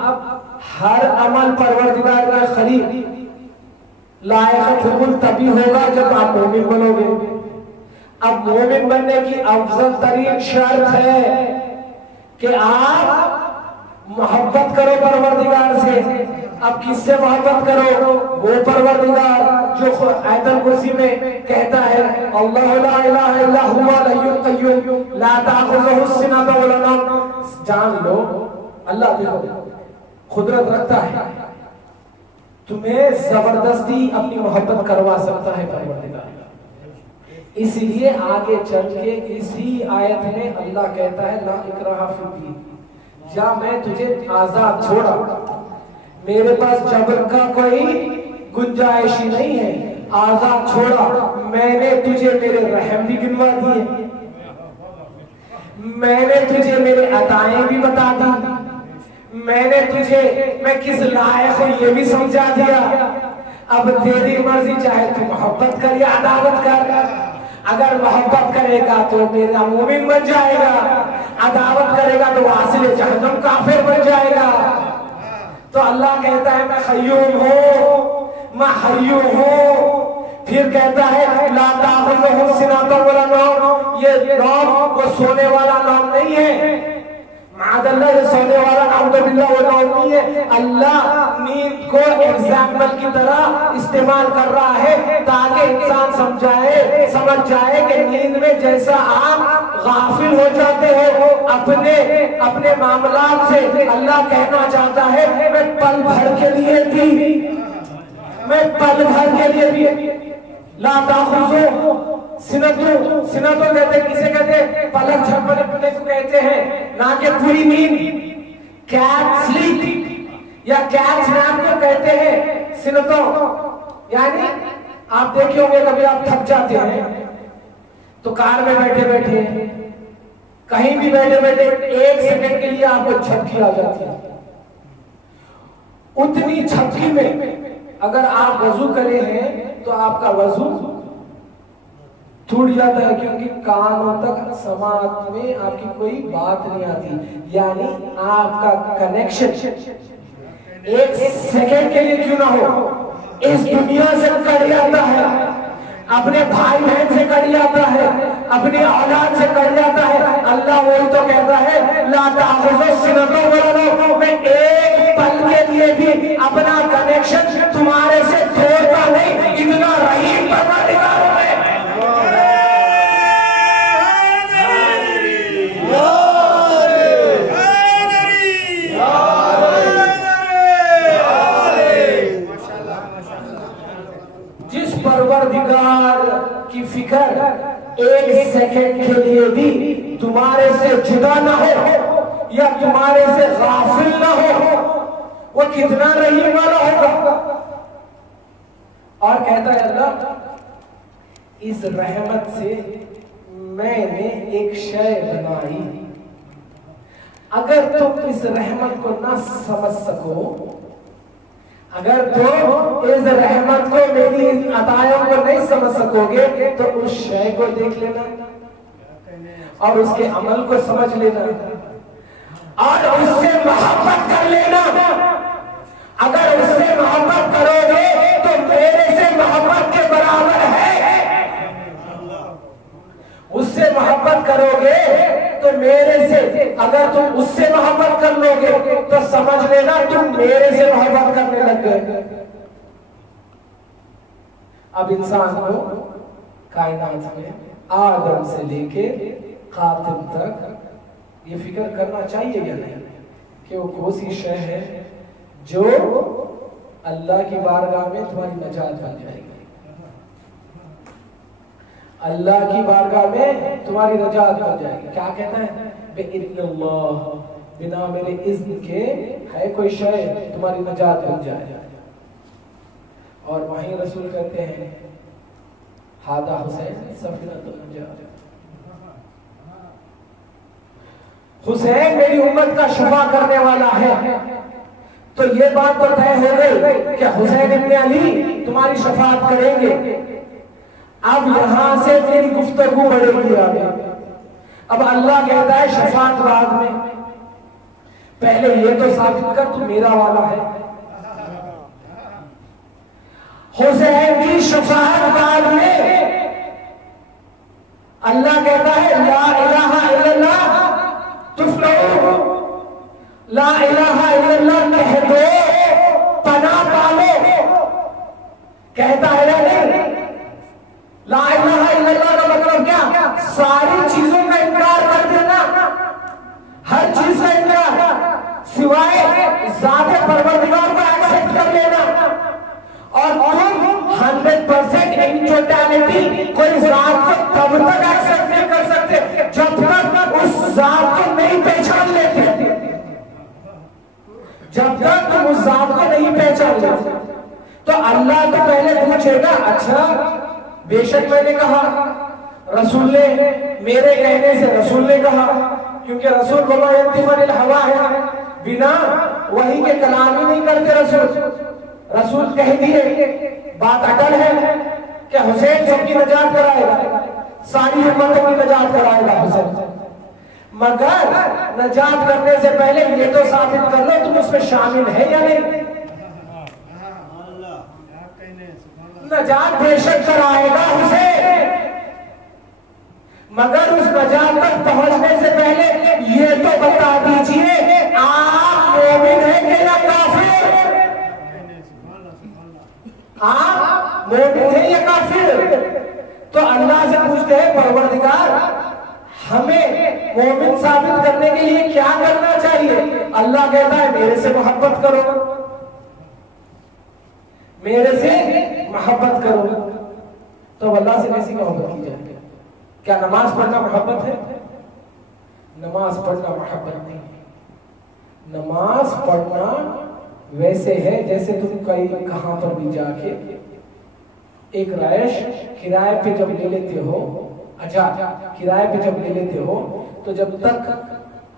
हर अमल परवरदिगार का खलील लायक हुकुम तभी होगा जब आप मोमिन बनोगे। अब मोमिन बनने की अफजल तरीन शर्त है कि आप मोहब्बत करो परवरदिगार से। अब किससे मोहब्बत करो? वो परवरदिगार जो आयतल कुर्सी में कहता है अल्लाहु ला इलाहा इल्ला हुवल हय्युल कय्यूम ला ताखुज़ुहु सिनतुन वला नौम। जान लो अल्लाह देखो खुदरत रखता है, तुम्हें जबरदस्ती अपनी मोहब्बत करवा सकता है परवरदिगार। इसलिए आगे चल के इसी आयत में अल्लाह कहता है ला इकराहा फिद्दीन, जा मैं तुझे आजाद छोड़ा, मेरे पास जबर का कोई गुंजाइश ही नहीं है, आजाद छोड़ा। मैंने तुझे मेरे रहम भी गिनवा दिए, मैंने तुझे मेरे अताएं भी बता दी, मैंने तुझे मैं किस लायक हूं ये भी समझा दिया। अब तेरी मर्जी, चाहे तू मोहब्बत कर या अदावत कर। अगर मोहब्बत करेगा तो मेरा मोमिन बन जाएगा, अदावत करेगा तो वासिल जहन्नम काफिर बन जाएगा। तो अल्लाह कहता है मैं खय्यूम हूँ, मैं हय्यू हूँ। फिर कहता है ला ताखुज़ुहु सिनतुन वला नौम, ये नौम वो सोने वाला नौम नहीं है, मादल्ला ये सोने वाला नाउज़ुबिल्लाह वो नौम नहीं है। अल्लाह नींद को एग्जाम्पल की तरह इस्तेमाल कर रहा है ताकि इंसान समझ जाए कि नींद में जैसा आप गाफिल हो जाते हो अपने मामलात से, अल्लाह कहना चाहता है मैं पल भर के लिए भी, मैं पल भर के लिए भी ला ताखुज़ुहु सिनतुन कहते, किसे कहते? पलक झपकने को कहते हैं, ना कि पूरी नींद। कैट स्लीप या कैट नैप को कहते हैं सिनतों। यानी आप देखे होंगे कभी आप थक जाते हैं तो कार में बैठे बैठे कहीं भी बैठे बैठे 1 सेकंड के लिए आपको झपकी आ जाती है। उतनी झपकी में अगर आप वजू करे हैं तो आपका वजू टूट जाता है, क्योंकि कानों तक समात में आपकी कोई बात नहीं आती। यानी आपका कनेक्शन 1 सेकंड के लिए क्यों ना हो इस दुनिया से कट जाता है, अपने भाई बहन से कट जाता है, अपनी औलाद से कट जाता है। अल्लाह वही तो कहता है ला ताखुज़ु सिनतुन वला नौम, मैं एक पल के लिए भी अपना कनेक्शन तुम्हारे से तोड़ता नहीं, इतना रहीम परवरदिगार है। जिस परवरदिगार की फिक्र 1 सेकंड के लिए भी तुम्हारे से जुदा ना हो या तुम्हारे से गाफिल ना हो, वो कितना रहीम वाला होगा। और कहता है अल्लाह इस रहमत से मैंने एक शय बनाई, अगर तुम इस रहमत को ना समझ सको, अगर तुम इस रहमत को मेरी अतायों को नहीं समझ सकोगे तो उस शय को देख लेना और उसके अमल को समझ लेना और उससे मोहब्बत कर लेना। अगर उससे मोहब्बत करोगे तो मेरे से मोहब्बत के बराबर है, उससे मोहब्बत करोगे तो मेरे से, अगर तुम उससे मोहब्बत कर लोगे तो समझ लेना तुम मेरे से मोहब्बत करने लग गए। अब इंसान को कायनात में आदम से लेके खातिम तक ये फिक्र करना चाहिए या नहीं कि वो कौन सी शय है जो अल्लाह की बारगाह में तुम्हारी नजात बन जाएगी, अल्लाह की बारगाह में तुम्हारी नजात बन जाएगी। क्या कहता है बिइज़्निल्लाह, बिना मेरे इज़्न के है कोई शय तुम्हारी नजात बन जाए। और वहीं रसूल कहते हैं हादा हुसैन सफीनतुन नजात, हुसैन मेरी उम्मत का शफा करने वाला है। तो ये बात तो तय हो गई कि हुसैन इब्ने अली तुम्हारी शफाअत करेंगे। अब यहां से मेरी गुफ्तगू बढ़ेगी आगे। अब अल्लाह कहता है शफाअत बाद में, पहले ये तो साबित कर तू मेरा वाला है। हुसैन की शफाअत बाद में अल्लाह कहता है ला इलाहा इल्लल्लाह तुफ्लिहू, ला इलाहा इल्लल्लाह कह दो पनाह पालो। कहता है या नहीं? ला इलाहा इल्लल्लाह का मतलब क्या? सारी चीजों का इनकार कर देना, हर चीज का इनकार सिवाय ज़ाते परवरदिगार को एक्सेप्ट कर लेना। और तुम 100% इन टोटलिटी कोई ज़ात को तब तक एक्सेप्ट नहीं कर सकते जब तक उस ज़ात को नहीं पहचान लेते। जब तक तुम उस ज़ात को नहीं पहचान लेते तो अल्लाह तो पहले पूछेगा अच्छा बेशक मैंने कहा, रसूल ने मेरे कहने से रसूल ने कहा, क्योंकि रसूल वमा यंतिकु अनिल हवा है, बिना वही के कलाम ही नहीं करते रसूल। रसूल कह दिए, बात अटल है कि हुसैन सबकी नजात कराएगा, सारी उम्मतों की नजात कराएगा हुसैन। मगर नजात करने से पहले ये तो साबित कर लो तुम उसमें शामिल है या नहीं। नजात बेशक कराएगा हुसैन, मगर उस नजात तक पहुंचने से पहले ये तो बता दीजिए आप मोमिन हैं कि या काफिर? आप मोमिन हैं या काफिर? तो अल्लाह से पूछते हैं परवरदिगार हमें मोमिन साबित करने के लिए क्या करना चाहिए? अल्लाह कहता है मेरे से मोहब्बत करो, मेरे से मोहब्बत करो। तो अल्लाह से कैसी मोहब्बत की जाए? क्या नमाज पढ़ना मोहब्बत है? नमाज पढ़ना मोहब्बत नहीं है। नमाज पढ़ना वैसे है जैसे तुम कहीं कहां पर भी जाके एक राइश किराए पे जब ले लेते हो, अच्छा किराए पे जब ले लेते हो तो जब तक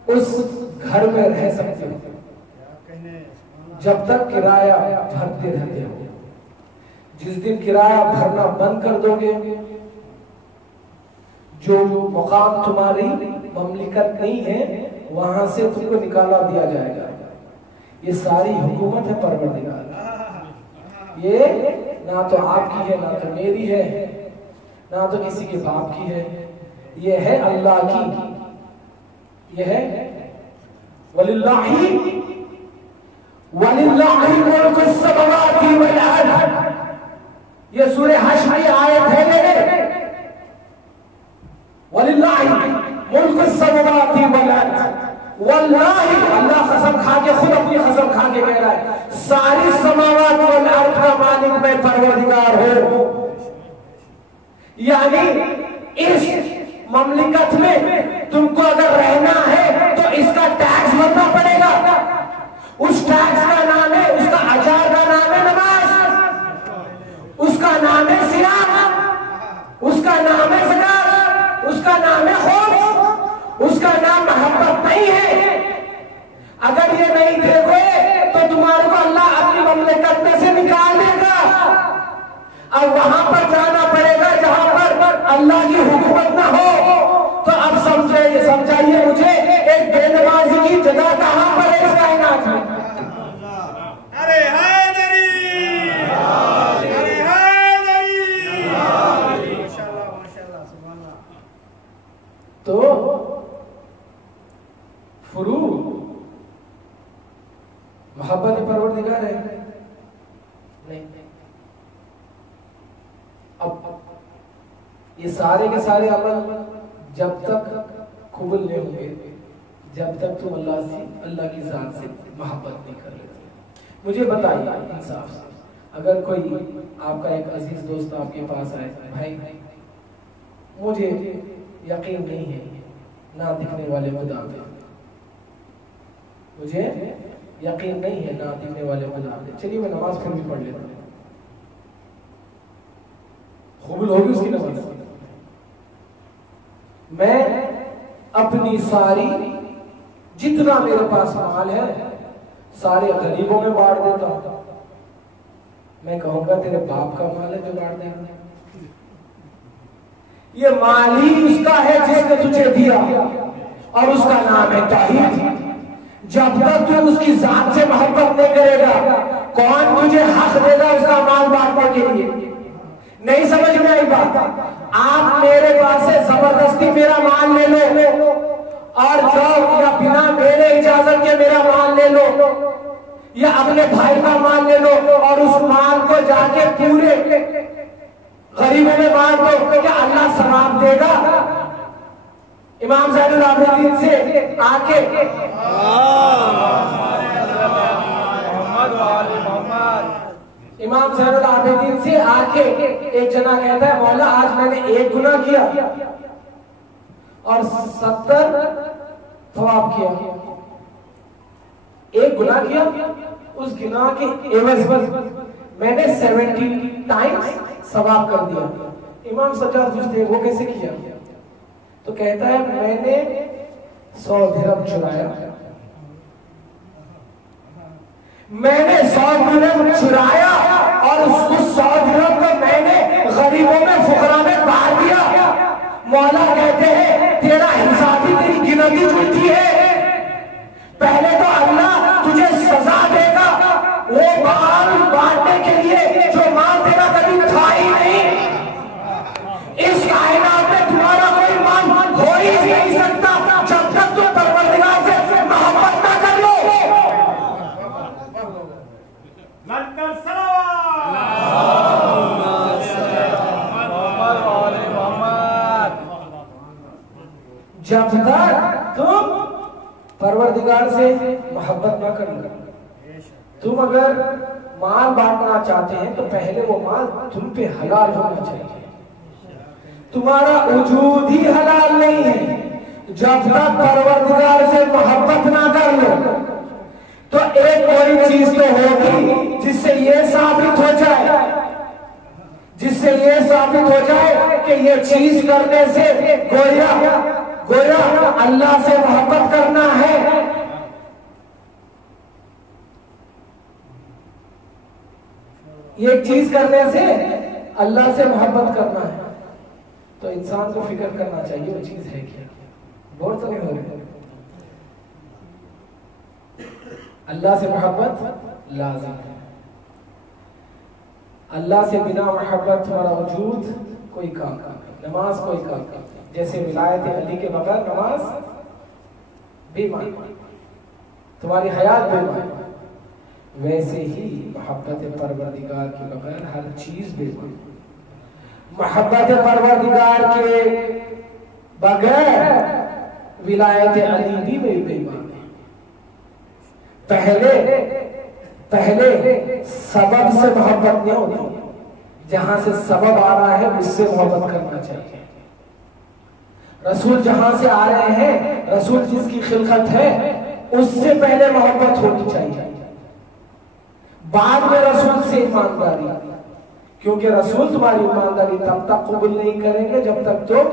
उस घर में रह सकते हो, जब तक किराया भरते रहते हो, जिस दिन किराया भरना बंद कर दोगे, जो मुकाम तुम्हारी ममलिकत नहीं है वहां से तुमको निकाला दिया जाएगा। ये सारी हुकूमत है परवरदिगार। ये ना तो आपकी है, ना तो मेरी है, ना तो किसी के बाप की है, ये है अल्लाह की। ये है वलिल्लाहि मुल्कुस समावाति वल अर्द। ये सूरह हश्र की आयत है। वलिल्लाहि मुल्कुस समावाति वल अर्द। वल्लाहि, अल्लाह कसम खा के, खुद अपनी कसम खा के कह रहा है, सारी समावात वल अर्द का मालिक मैं परवरदिगार हूं। यानी इस ममलिकत में तुमको अगर रहना है तो इसका टैक्स भरना पड़ेगा। उस टैक्स का नाम है, उसका अजार का नाम है नमाज, उसका नाम है सियाम, उसका नाम है ज़कात, उसका नाम है खौफ, उसका नाम मोहब्बत नहीं है। अगर ये नहीं देखोगे तो तुम्हारे को अल्लाह अपनी ममलिकत में से निकाल देगा। अब वहां पर जाना पड़ेगा जहां पर अल्लाह की हुकूमत ना हो। तो अब समझाइए मुझे, एक बेनमाजी की जगह कहां पर है इस कायनात में? अरे हैदरी, अरे हैदरी, माशाल्लाह माशाल्लाह सुभान अल्लाह। तो फुरू मोहब्बत परवरदिगार है नहीं। अब ये सारे के सारे अमल जब तक कबूल नहीं होंगे, जब तक तुम अल्लाह की जात से मोहब्बत नहीं कर लेते। मुझे बताइए इंसाफ से, अगर कोई आपका एक अजीज दोस्त आपके पास आए, भाई मुझे यकीन नहीं है ना दिखने वाले खुदा पे, मुझे यकीन नहीं है ना दिखने वाले खुदा पे, चलिए मैं नमाज फिर भी पढ़ लेता हूँ, कबूल होगी उसकी नमाज? मैं अपनी सारी जितना मेरे पास माल है सारे गरीबों में बांट देता हूं। मैं कहूंगा तेरे बाप का माल है जो बांट देगा? ये माल ही उसका है जिसने तुझे दिया और उसका नाम है तौहीद। जब तक तू उसकी जात से मोहब्बत नहीं करेगा, कौन तुझे हक देगा उसका माल बांटने के लिए? नहीं समझ में आई बात? आप मेरे पास से जबरदस्ती मेरा माल ले लो और जाओ, या बिना मेरे इजाजत के मेरा माल ले लो, या अपने भाई का माल ले लो और उस माल को जाके पूरे गरीबों में बांट दो, क्या अल्लाह सवाब देगा? इमाम ज़ैनुल आबिदीन से आके इमाम ज़ैनुल आबिदीन से आके एक जना कहता है, मौला आज मैंने एक गुनाह किया और 70 थवाब किया। एक गुनाह किया, उस गुनाह के एवज मैंने 70 टाइम्स सवाब कर दिया। इमाम सज्जाद पूछते हैं वो कैसे किया? तो कहता है मैंने 100 दिरहम चुराया, मैंने 100 दिरहम चुराया और उस 100 दिरहम को मैंने गरीबों में फुकरा में बांट दिया। मौला कहते हैं तेरा हिसाब ही तेरी गिनती जुलती है। पहले तो अल्लाह तुझे सजा देगा वो माल बांटने के लिए जो माल तेरा कभी था ही नहीं। इस कायनात में तुम्हारा कोई माल हो ही नहीं सकता जब तक तुम परवरदिगार से मोहब्बत ना कर लो। जब तक तुम परवरदिगार से मोहब्बत ना कर लो, तुम अगर माल बांटना चाहते हैं तो पहले वो माल तुम पे हलाल होना चाहिए। तुम्हारा वजूद ही हलाल नहीं है जब तक परवरदिगार से मोहब्बत ना कर लो। तो एक कोई चीज तो होगी जिससे ये साबित हो जाए, जिससे ये साबित हो जाए कि ये चीज करने से गोया गोया अल्लाह से मोहब्बत करना है। ये चीज करने से अल्लाह से मोहब्बत करना है। तो इंसान को फिक्र करना चाहिए वो चीज है क्या। बोर तो नहीं हो रहे। अल्लाह से मोहब्बत लाज़िम है। अल्लाह से बिना मोहब्बत तुम्हारा वजूद कोई काम नहीं, नमाज कोई काम नहीं। जैसे विलायत अली के बगैर नमाज बेमानी, तुम्हारी हयात बेमानी, वैसे ही मोहब्बत परवरदिगार के बगैर हर चीज बेमानी। मोहब्बत परवरदिगार के बगैर विलायत अली भी बेमानी। पहले सबब से मोहब्बत नहीं होती, जहां से सबब आ रहा है उससे मोहब्बत करना चाहिए। रसूल जहां से आ रहे हैं, रसूल जिसकी खिलकत है, उससे पहले मोहब्बत होनी चाहिए, बाद में रसूल से ईमानदारी। क्योंकि रसूल तुम्हारी ईमानदारी तब तक कबूल नहीं करेंगे जब तक तुम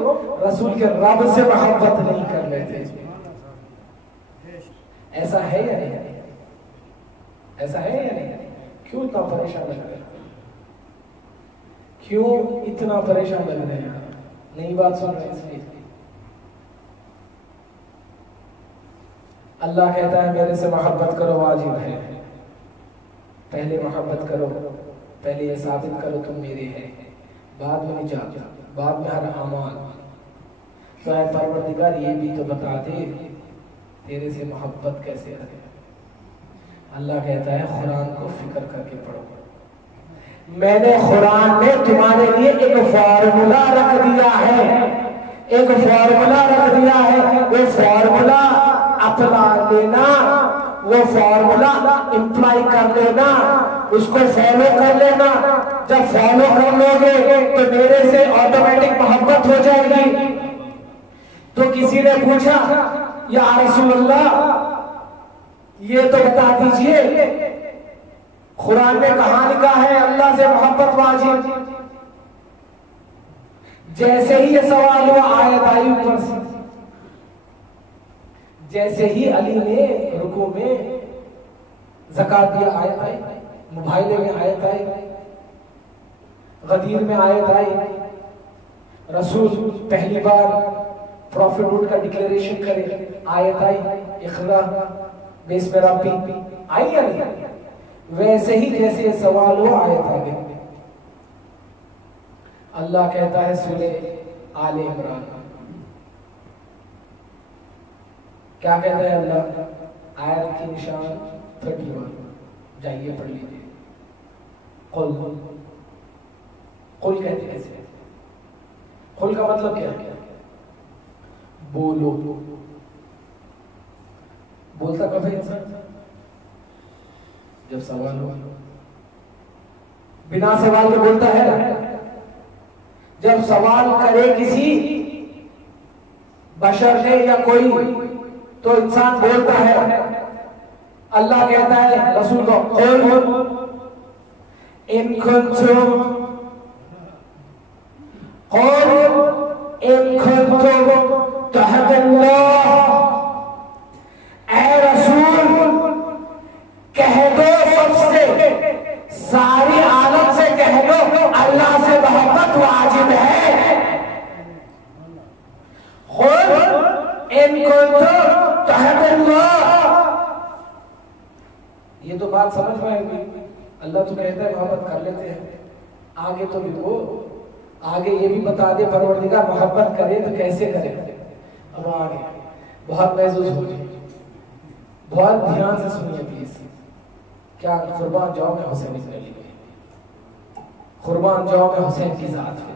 रसूल के रब से मोहब्बत नहीं कर लेते। ऐसा है या नहीं? ऐसा है या नहीं? क्यों इतना परेशान लग रहे हैं? क्यों इतना परेशान लग रहे हैं? नई बात सुन रहे हैं इसलिए। अल्लाह कहता है मेरे से मोहब्बत करो वाजिब है। पहले मोहब्बत करो, पहले ये साबित करो तुम मेरे हैं, बाद में निजात, बाद में हर अमान। तो ऐ परवरदिगार ये भी तो बता दे तेरे से मोहब्बत कैसे करें। अल्लाह कहता है कुरान को फिक्र करके पढ़ो। मैंने कुरान में तुम्हारे लिए एक फॉर्मूला रख दिया है, एक फॉर्मूला रख दिया है। वो फॉर्मूला अपना लेना, वो फॉर्मूला इम्प्लाई कर लेना, उसको फॉलो कर लेना। जब फॉलो कर लोगे तो मेरे से ऑटोमेटिक मोहब्बत हो जाएगी। तो किसी ने पूछा या रसूलल्लाह ये तो बता दीजिए कुरान में कहां लिखा है अल्लाह से मोहब्बत वाजिब? जैसे ही ये सवाल हुआ आयत आई ऊपर से, जैसे ही अली ने रुकू में ज़कात दिया आयत आई, मुबाइले में आयत आई, गदीर में आयत आई, रसूल पहली बार प्रॉफिटहुड का डिक्लेरेशन करे आयत आई, इक़रा बेस मेरा पी आई या नहीं? वैसे ही जैसे सवाल हो आयत आ गई। अल्लाह कहता है सूरह आले इमरान, क्या कहता है अल्लाह? आयत की निशान 31, जाइए पढ़ लीजिए। कुल कहते कैसे? कुल का मतलब क्या है? बोलो। बोलता कब है इंसान? जब सवाल हो। बिना सवाल के बोलता है? जब सवाल करे किसी बशर ने या कोई तो इंसान बोलता है। अल्लाह कहता है रसूल को इन कुंतुम तहब्बुल्लाह, ऐ रसूल कह दो सबसे, सारी आलम से कह दो अल्लाह से मोहब्बत वाजिब है। इन कुंतुम तहब्बुल्लाह, ये तो बात समझ में आएगी। अल्लाह तो कहता है मोहब्बत कर लेते हैं, आगे तो भी वो आगे ये भी बता दे परवरदिगार मोहब्बत करे तो कैसे करे। अब आगे बहुत महसूस हो रही, बहुत ध्यान से सुनिए प्लीज। क्या कुर्बान जाओ में हुसैन इब्न अली, कुर्बान जाओ में हुसैन की जात है।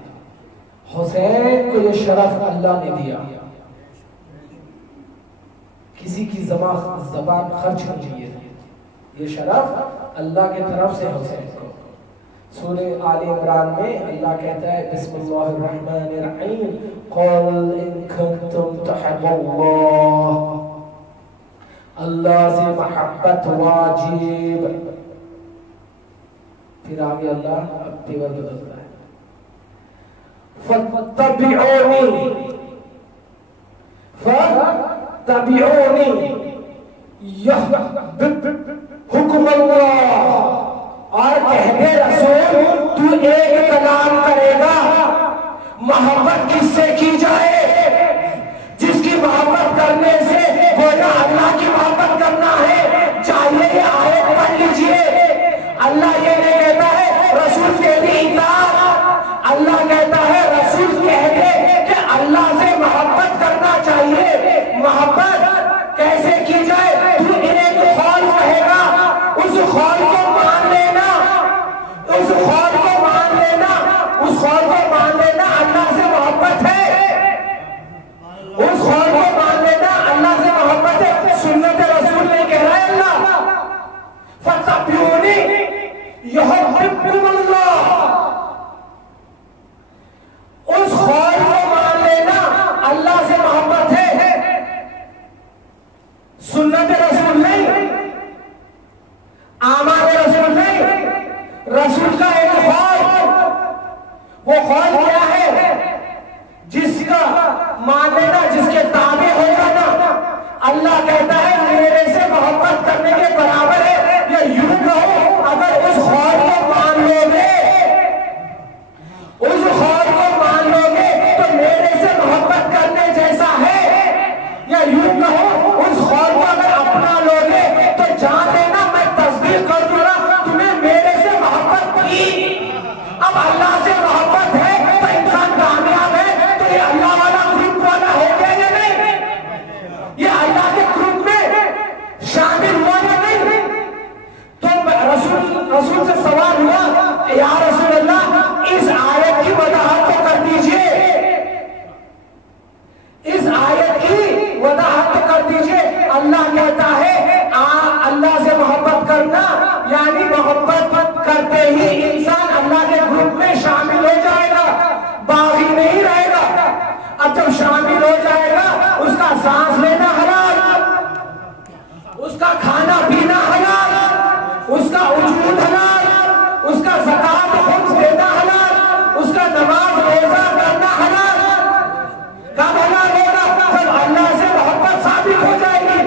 हुसैन को ये शरफ अल्लाह ने दिया, किसी की जबान खर्च नहीं किए, ये शरफ अल्लाह की तरफ से हुसैन को। सूरह आले इमरान में अल्लाह कहता है बिस्मिल्लाहिर्रहमानिर्रहीम, क़ुल इन कुंतुम तुहिब्बुल्लाह, अल्लाह से मोहब्बत वाजिब। फिर आगे अल्लाह अब तेवर बदलता है, फत्तबिऊनी फत्तबिऊनी हुक्मुल्लाह। और कहते रसूल तू एक कलाम करेगा, मोहब्बत किससे की जाए? जिसकी मोहब्बत करने से गोया अल्लाह की मोहब्बत करना है। चाहिए ये आयत पढ़ लीजिए। अल्लाह ये नहीं कहता है रसूल तेरी इताअत, अल्लाह कहता है रसूल कह दे कि अल्लाह से मोहब्बत करना चाहिए। मोहब्बत कैसे की जाए? तू एक कौल कहेगा, उस कौल को मान लेना, उस कौल को मान लेना, उस कौल को मान लेना अल्लाह से मोहब्बत है। उस कौल को मान लेना अल्लाह से मोहब्बत है। सुन्नत रसूल नहीं कह रहा है अल्लाह, फत्तबिऊनी युहिब्बुकुमुल्लाह। उस कौल को मान लेना अल्लाह से मोहब्बत है, सुन्नत रसूल नहीं, आमार रसूल नहीं। रसूल का एक कौल, वो कौल क्या है? जिसका मान लेना, जिसके ताबे होगा ना, अल्लाह कहता है मेरे से मोहब्बत करने के बराबर है। या यूं कहो, अगर उस कौल को मान लोगे, उस कौल को मान लोगे तो मेरे से मोहब्बत करने जैसा है। या यूं कहो उस कौल को अगर अपना लोगे तो जान लेना मैं तस्दीक कर दूंगा तुम्हें मेरे से मोहब्बत की। अब अल्लाह से मोहब्बत है तो इंसान कामयाब है। तो ये अल्लाह वाला ग्रुप वाला हो गया या नहीं? ये अल्लाह के ग्रुप में शामिल हुआ या नहीं? तो रसूल से सवाल हुआ, या रसूल अल्लाह इस आयत की वजाहत तो कर दीजिए, इस आयत की वजाहत तो कर दीजिए। अल्लाह कहता है अल्लाह से मोहब्बत करना यानी मोहब्बत करते ही इंसान अल्लाह के ग्रुप में शामिल हो जाएगा, बागी नहीं रहेगा। अब जब शामिल हो जाएगा उसका सांस लेना हलाल, उसका खाना पीना हलाल, उसका वजूद हलाल, उसका ज़कात खुम्स देना हलाल, उसका नमाज रोजा करना हलाल। कब हलाल होगा? जब अल्लाह से मोहब्बत साबित हो जाएगी।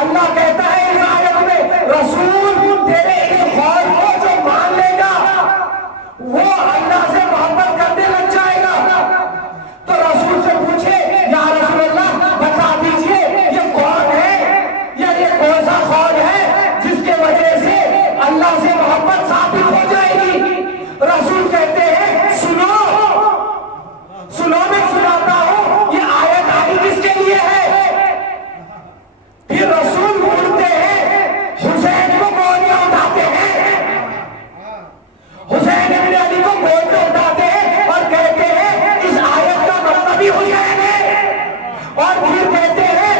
अल्लाह कहता है इस आयत में रसूल तेरे इस कौल को जो मान लेगा वो अल्लाह से मोहब्बत करने लग जाएगा। तो रसूल से पूछे या रसूल अल्लाह बता दीजिए ये कौन है या ये कौन सा कौल है जिसके वजह से अल्लाह से मोहब्बत साबित हो जाएगी? रसूल कहते हैं सुनो सुनो, मैं सुनाता हूं ये आयत आई किसके लिए है। फिर रसूल मुड़ते हैं, हुसैन को गोलियां उठाते हैं, हुसैन इब्न अली को गोलियां उठाते हैं और कहते हैं इस आयत का मतलब ही हुसैन है। और फिर कहते हैं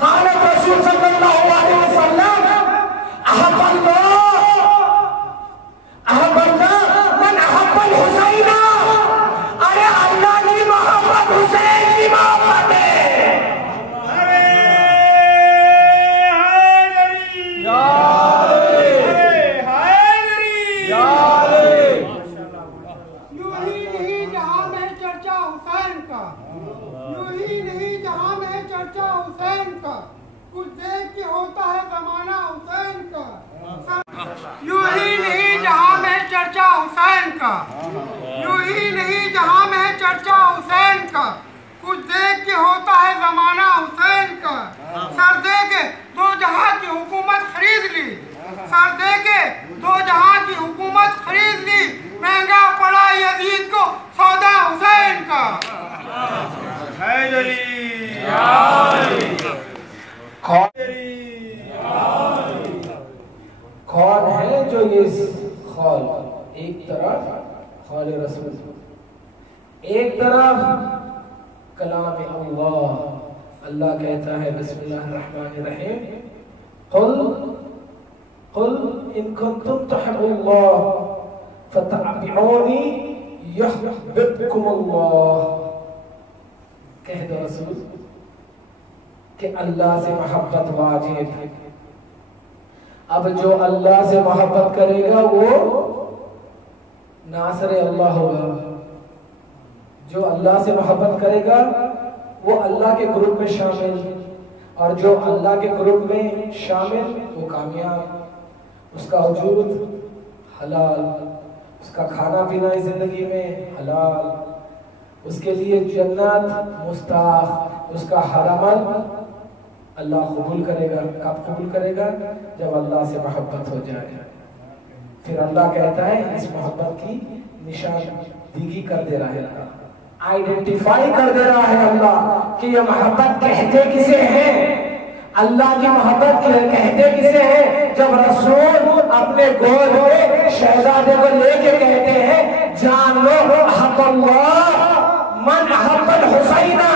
क़ाल रसूल सल्लल्लाहु अलैहि वसल्लम अहब्बल्लाह मन अहब्बल हुसैना। अरे अल्लाह की मोहब्बत हुसैन की मोहब्बत है। यूं ही नहीं जहां में चर्चा हुसैन का, यूं ही नहीं जहां में चर्चा हुसैन का, कुछ देख के होता है जमाना हुसैन का। यूं ही नहीं जहां में चर्चा हुसैन का, यूं ही नहीं जहां में चर्चा हुसैन का, कुछ देख के होता है जमाना हुसैन का। सर दे के दो जहां की हुकूमत खरीद ली, सर दे के दो जहां की हुकूमत खरीद ली, महंगा पड़ा यजीद को सौदा हुसैन का। कौन है जो ये कौल? एक तरफ कौल रसूल, एक तरफ कलाम अल्लाह। अल्लाह कहता है बिस्मिल्लाहिर्रहमानिर्रहीम कुल इन कुंतुम तुहिब्बुल्लाह फत्तबिऊनी युहिब्बुकुमुल्लाह। कह दो रसूल, कि अल्लाह से मोहब्बत वाजिब है। अब जो अल्लाह से मोहब्बत करेगा वो नासरे अल्लाह होगा। जो अल्लाह से मोहब्बत करेगा वो अल्लाह के ग्रुप में शामिल, और जो अल्लाह के ग्रुप में शामिल वो कामयाब, उसका वजूद हलाल, उसका खाना पीना इस जिंदगी में हलाल, उसके लिए जन्नत मुस्ताह, उसका हर अमल अल्लाह कबूल करेगा। कब कबूल करेगा? जब अल्लाह से मोहब्बत हो जाए। फिर अल्लाह कहता है इस मोहब्बत की निशानदगी कर दे रहा है, आइडेंटिफाई कर दे रहा है अल्लाह कि ये मोहब्बत कहते किसे हैं। अल्लाह की मोहब्बत कहते किसे हैं? जब रसूल अपने गोद में शहजादे को लेके कहते हैं जान लो अहब्बल्लाह मन अहब्बल हुसैना,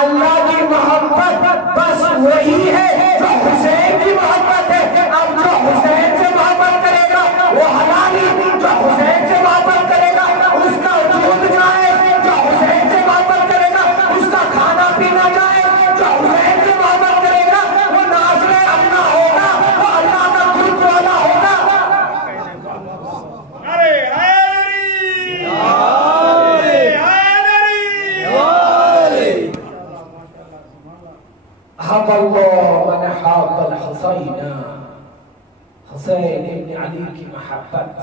अल्लाह की मोहब्बत बस वही है जो हुसैन की मोहब्बत है। अब जो हुसैन से मोहब्बत करेगा वो हलाली, जो हुसैन से मोहब्बत करेगा उसका दूध जाए, जो हुसैन से मोहब्बत करेगा उसका खाना पीना जाए, जो हुसैन से मोहब्बत करेगा वो नाज़रे अल्लाह होगा, वो अल्लाह का ग्रुप वाला होगा। अरे हुसैन इब्न अली की मोहब्बत,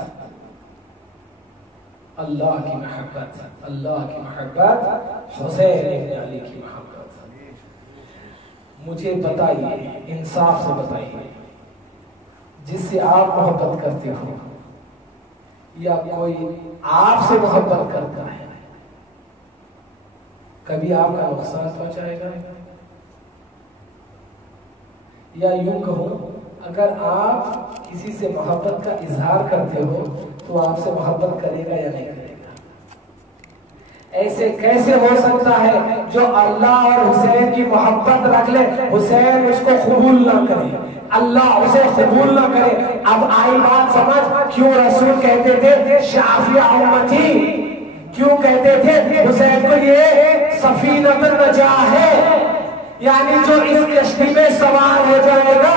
अल्लाह की मोहब्बत, अल्लाह की मोहब्बत, हुसैन इब्न अली की मोहब्बत। मुझे बताइए, इंसाफ से बताइए, जिससे आप मोहब्बत करते हो या कोई आपसे मोहब्बत करता है, कभी आपका नुकसान पहुंचाएगा? या यूं कहूं, अगर आप किसी से मोहब्बत का इजहार करते हो तो आपसे मोहब्बत करेगा या नहीं करेगा? ऐसे कैसे हो सकता है जो अल्लाह और हुसैन की मोहब्बत रख ले, हुसैन उसको कबूल ना करे, अल्लाह उसे कबूल ना करे? अब आई बात समझ, क्यों रसूल कहते थे शाफिया उम्मती, क्यों कहते थे हुसैन को ये सफीनत नजा है, यानी जो इस कश्ती में सवार हो जाएगा,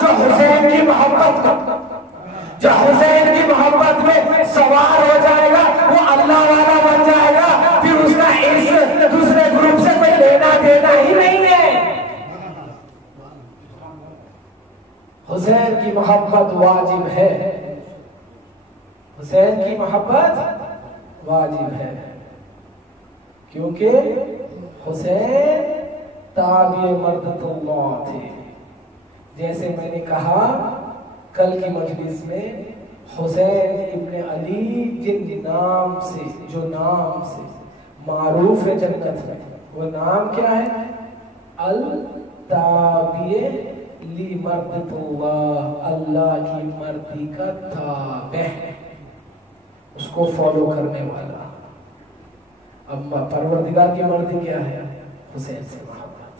जो हुसैन की मोहब्बत, जो हुसैन की मोहब्बत में सवार हो जाएगा वो अल्लाह वाला बन जाएगा, फिर उसका इस दूसरे ग्रुप से कोई लेना देना ही नहीं है। हुसैन की मोहब्बत वाजिब है, हुसैन की मोहब्बत वाजिब है, क्योंकि हुसैन ताबिए मर्दतुल्लाह थे। जैसे मैंने कहा कल की मजलिस में, हुसैन इब्न अली जिन नाम से, जो नाम से मारूफ है जन्नत में, वो नाम क्या है? अल ताबिए ली मर्दतुल्लाह, अल्लाह की मर्दी का ताबे, उसको फॉलो करने वाला। अब परवरदिगार की मर्दी क्या है? हुसैन से मोहब्बत,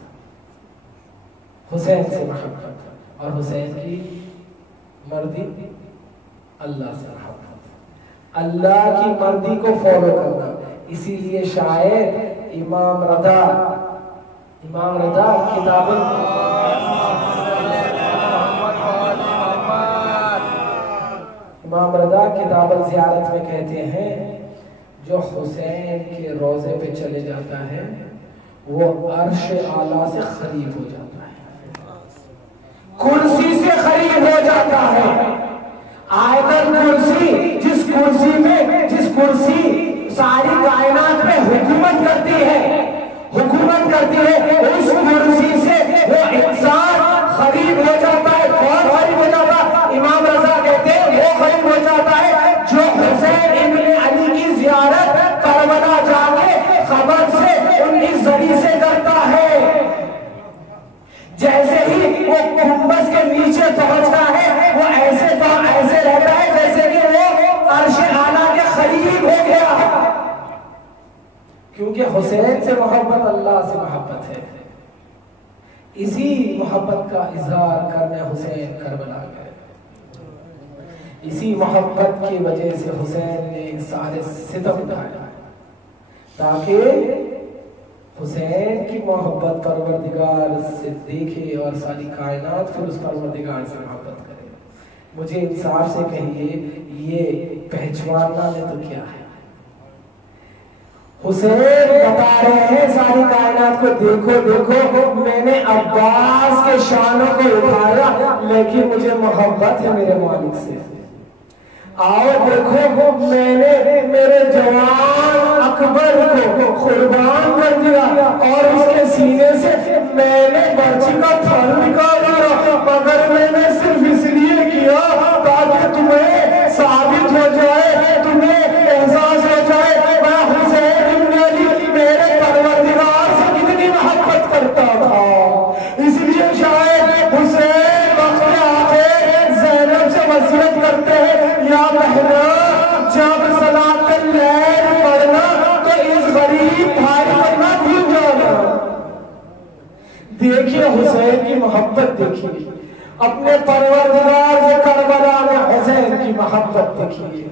हुसैन से मोहब्बत, और हुसैन की मर्दी अल्लाह से मोहब्बत, अल्लाह की मर्दी को फॉलो करना। इसीलिए शायर इमाम रदा किताबुल ज़ियारत में कहते हैं, जो हुसैन के रोजे पे चले जाता है वो अर्श आला से करीब हो जाता है, कुर्सी से करीब हो जाता है। आयतल कुर्सी, जिस कुर्सी सारी कायनात में हुकूमत करती है, उस कुर्सी से वो इंसान करीब हो जाता है। कौन करीब हो जाता है? इमाम रजा कहते हैं वो करीब हो जाता है जो हुसैन इब्न अली की ज़ियारत करबला जाके खबर से 19 जरी से करता है। जैसे ही वो गुंबद के नीचे पहुंचता है वो ऐसे रहता है जैसे कि वो अर्श आला के करीब हो गया, क्योंकि हुसैन से मोहब्बत अल्लाह से मोहब्बत है। इसी मोहब्बत का इजहार करने हुसैन करबला गए। इसी मोहब्बत की वजह से हुसैन ने सारे सितम उठाया, ताकि हुसैन की मोहब्बत परवरदिगार से देखे और सारी कायनात फिर उस परवरदिगार से मोहब्बत करे। मुझे इंसाफ से कहिए, ये पहचानना ने तो क्या है? हुसैन बता रहे हैं सारी कायनात को, देखो देखो मैंने अब्बास के शानों को उठाया, लेकिन मुझे मोहब्बत है मेरे मालिक से। आओ देखो मैंने मेरे जवान अकबर को कुर्बान कर दिया और उसके सीने से मैंने बर्छी का फल निकाला, मगर मैंने सिर्फ इसलिए किया ताकि तुम्हें साबित हो जाए, तुम्हें एहसास हो जाए मैं हुसैन इब्न अली मेरे परवरदिगार से कितनी मोहब्बत करता था। इसलिए शायद हुसैन वक्त आके ज़ैनब से वसीयत करते हैं, या बहना जब सलातुल लैल पढ़ना तो इस गरीब भाई को ना भूल जाना। देखिए हुसैन की मोहब्बत, देखिए अपने परवरदिगार से करबला में हुसैन की मोहब्बत देखिए।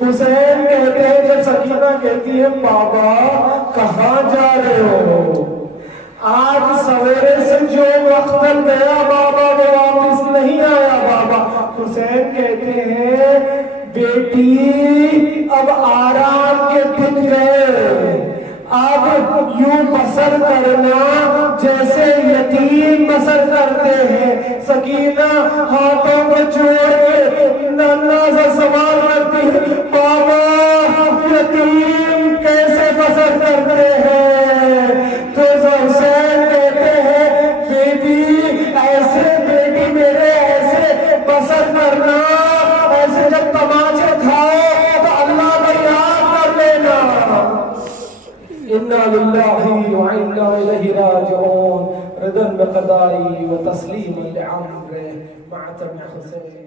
हुसैन कहते हैं, जब सकीना कहती है बाबा कहाँ जा रहे हो, आज सवेरे से जो वक्त गया बाबा वो वापिस नहीं आया बाबा। हुसैन कहते हैं बेटी अब आराम के दिन गए, अब यूं बसर करना जैसे यतीम बसर करते हैं। सकीना हाथों को जोड़ के नन्ना सा सवाल करती है, बाबा यतीम कैसे बसर करते हैं? तो हुसैन कहते हैं बेटी ऐसे, बेटी मेरे ऐसे बसर करना, ऐसे जब तमाचे खाओ तो अल्लाह को याद कर लेना। इन्ना लिल्लाहि व इन्ना इलैहि राजिऊन, रिदन बिक़दाई व तस्लीमन लिअम्रिhi, मातम हुसैन।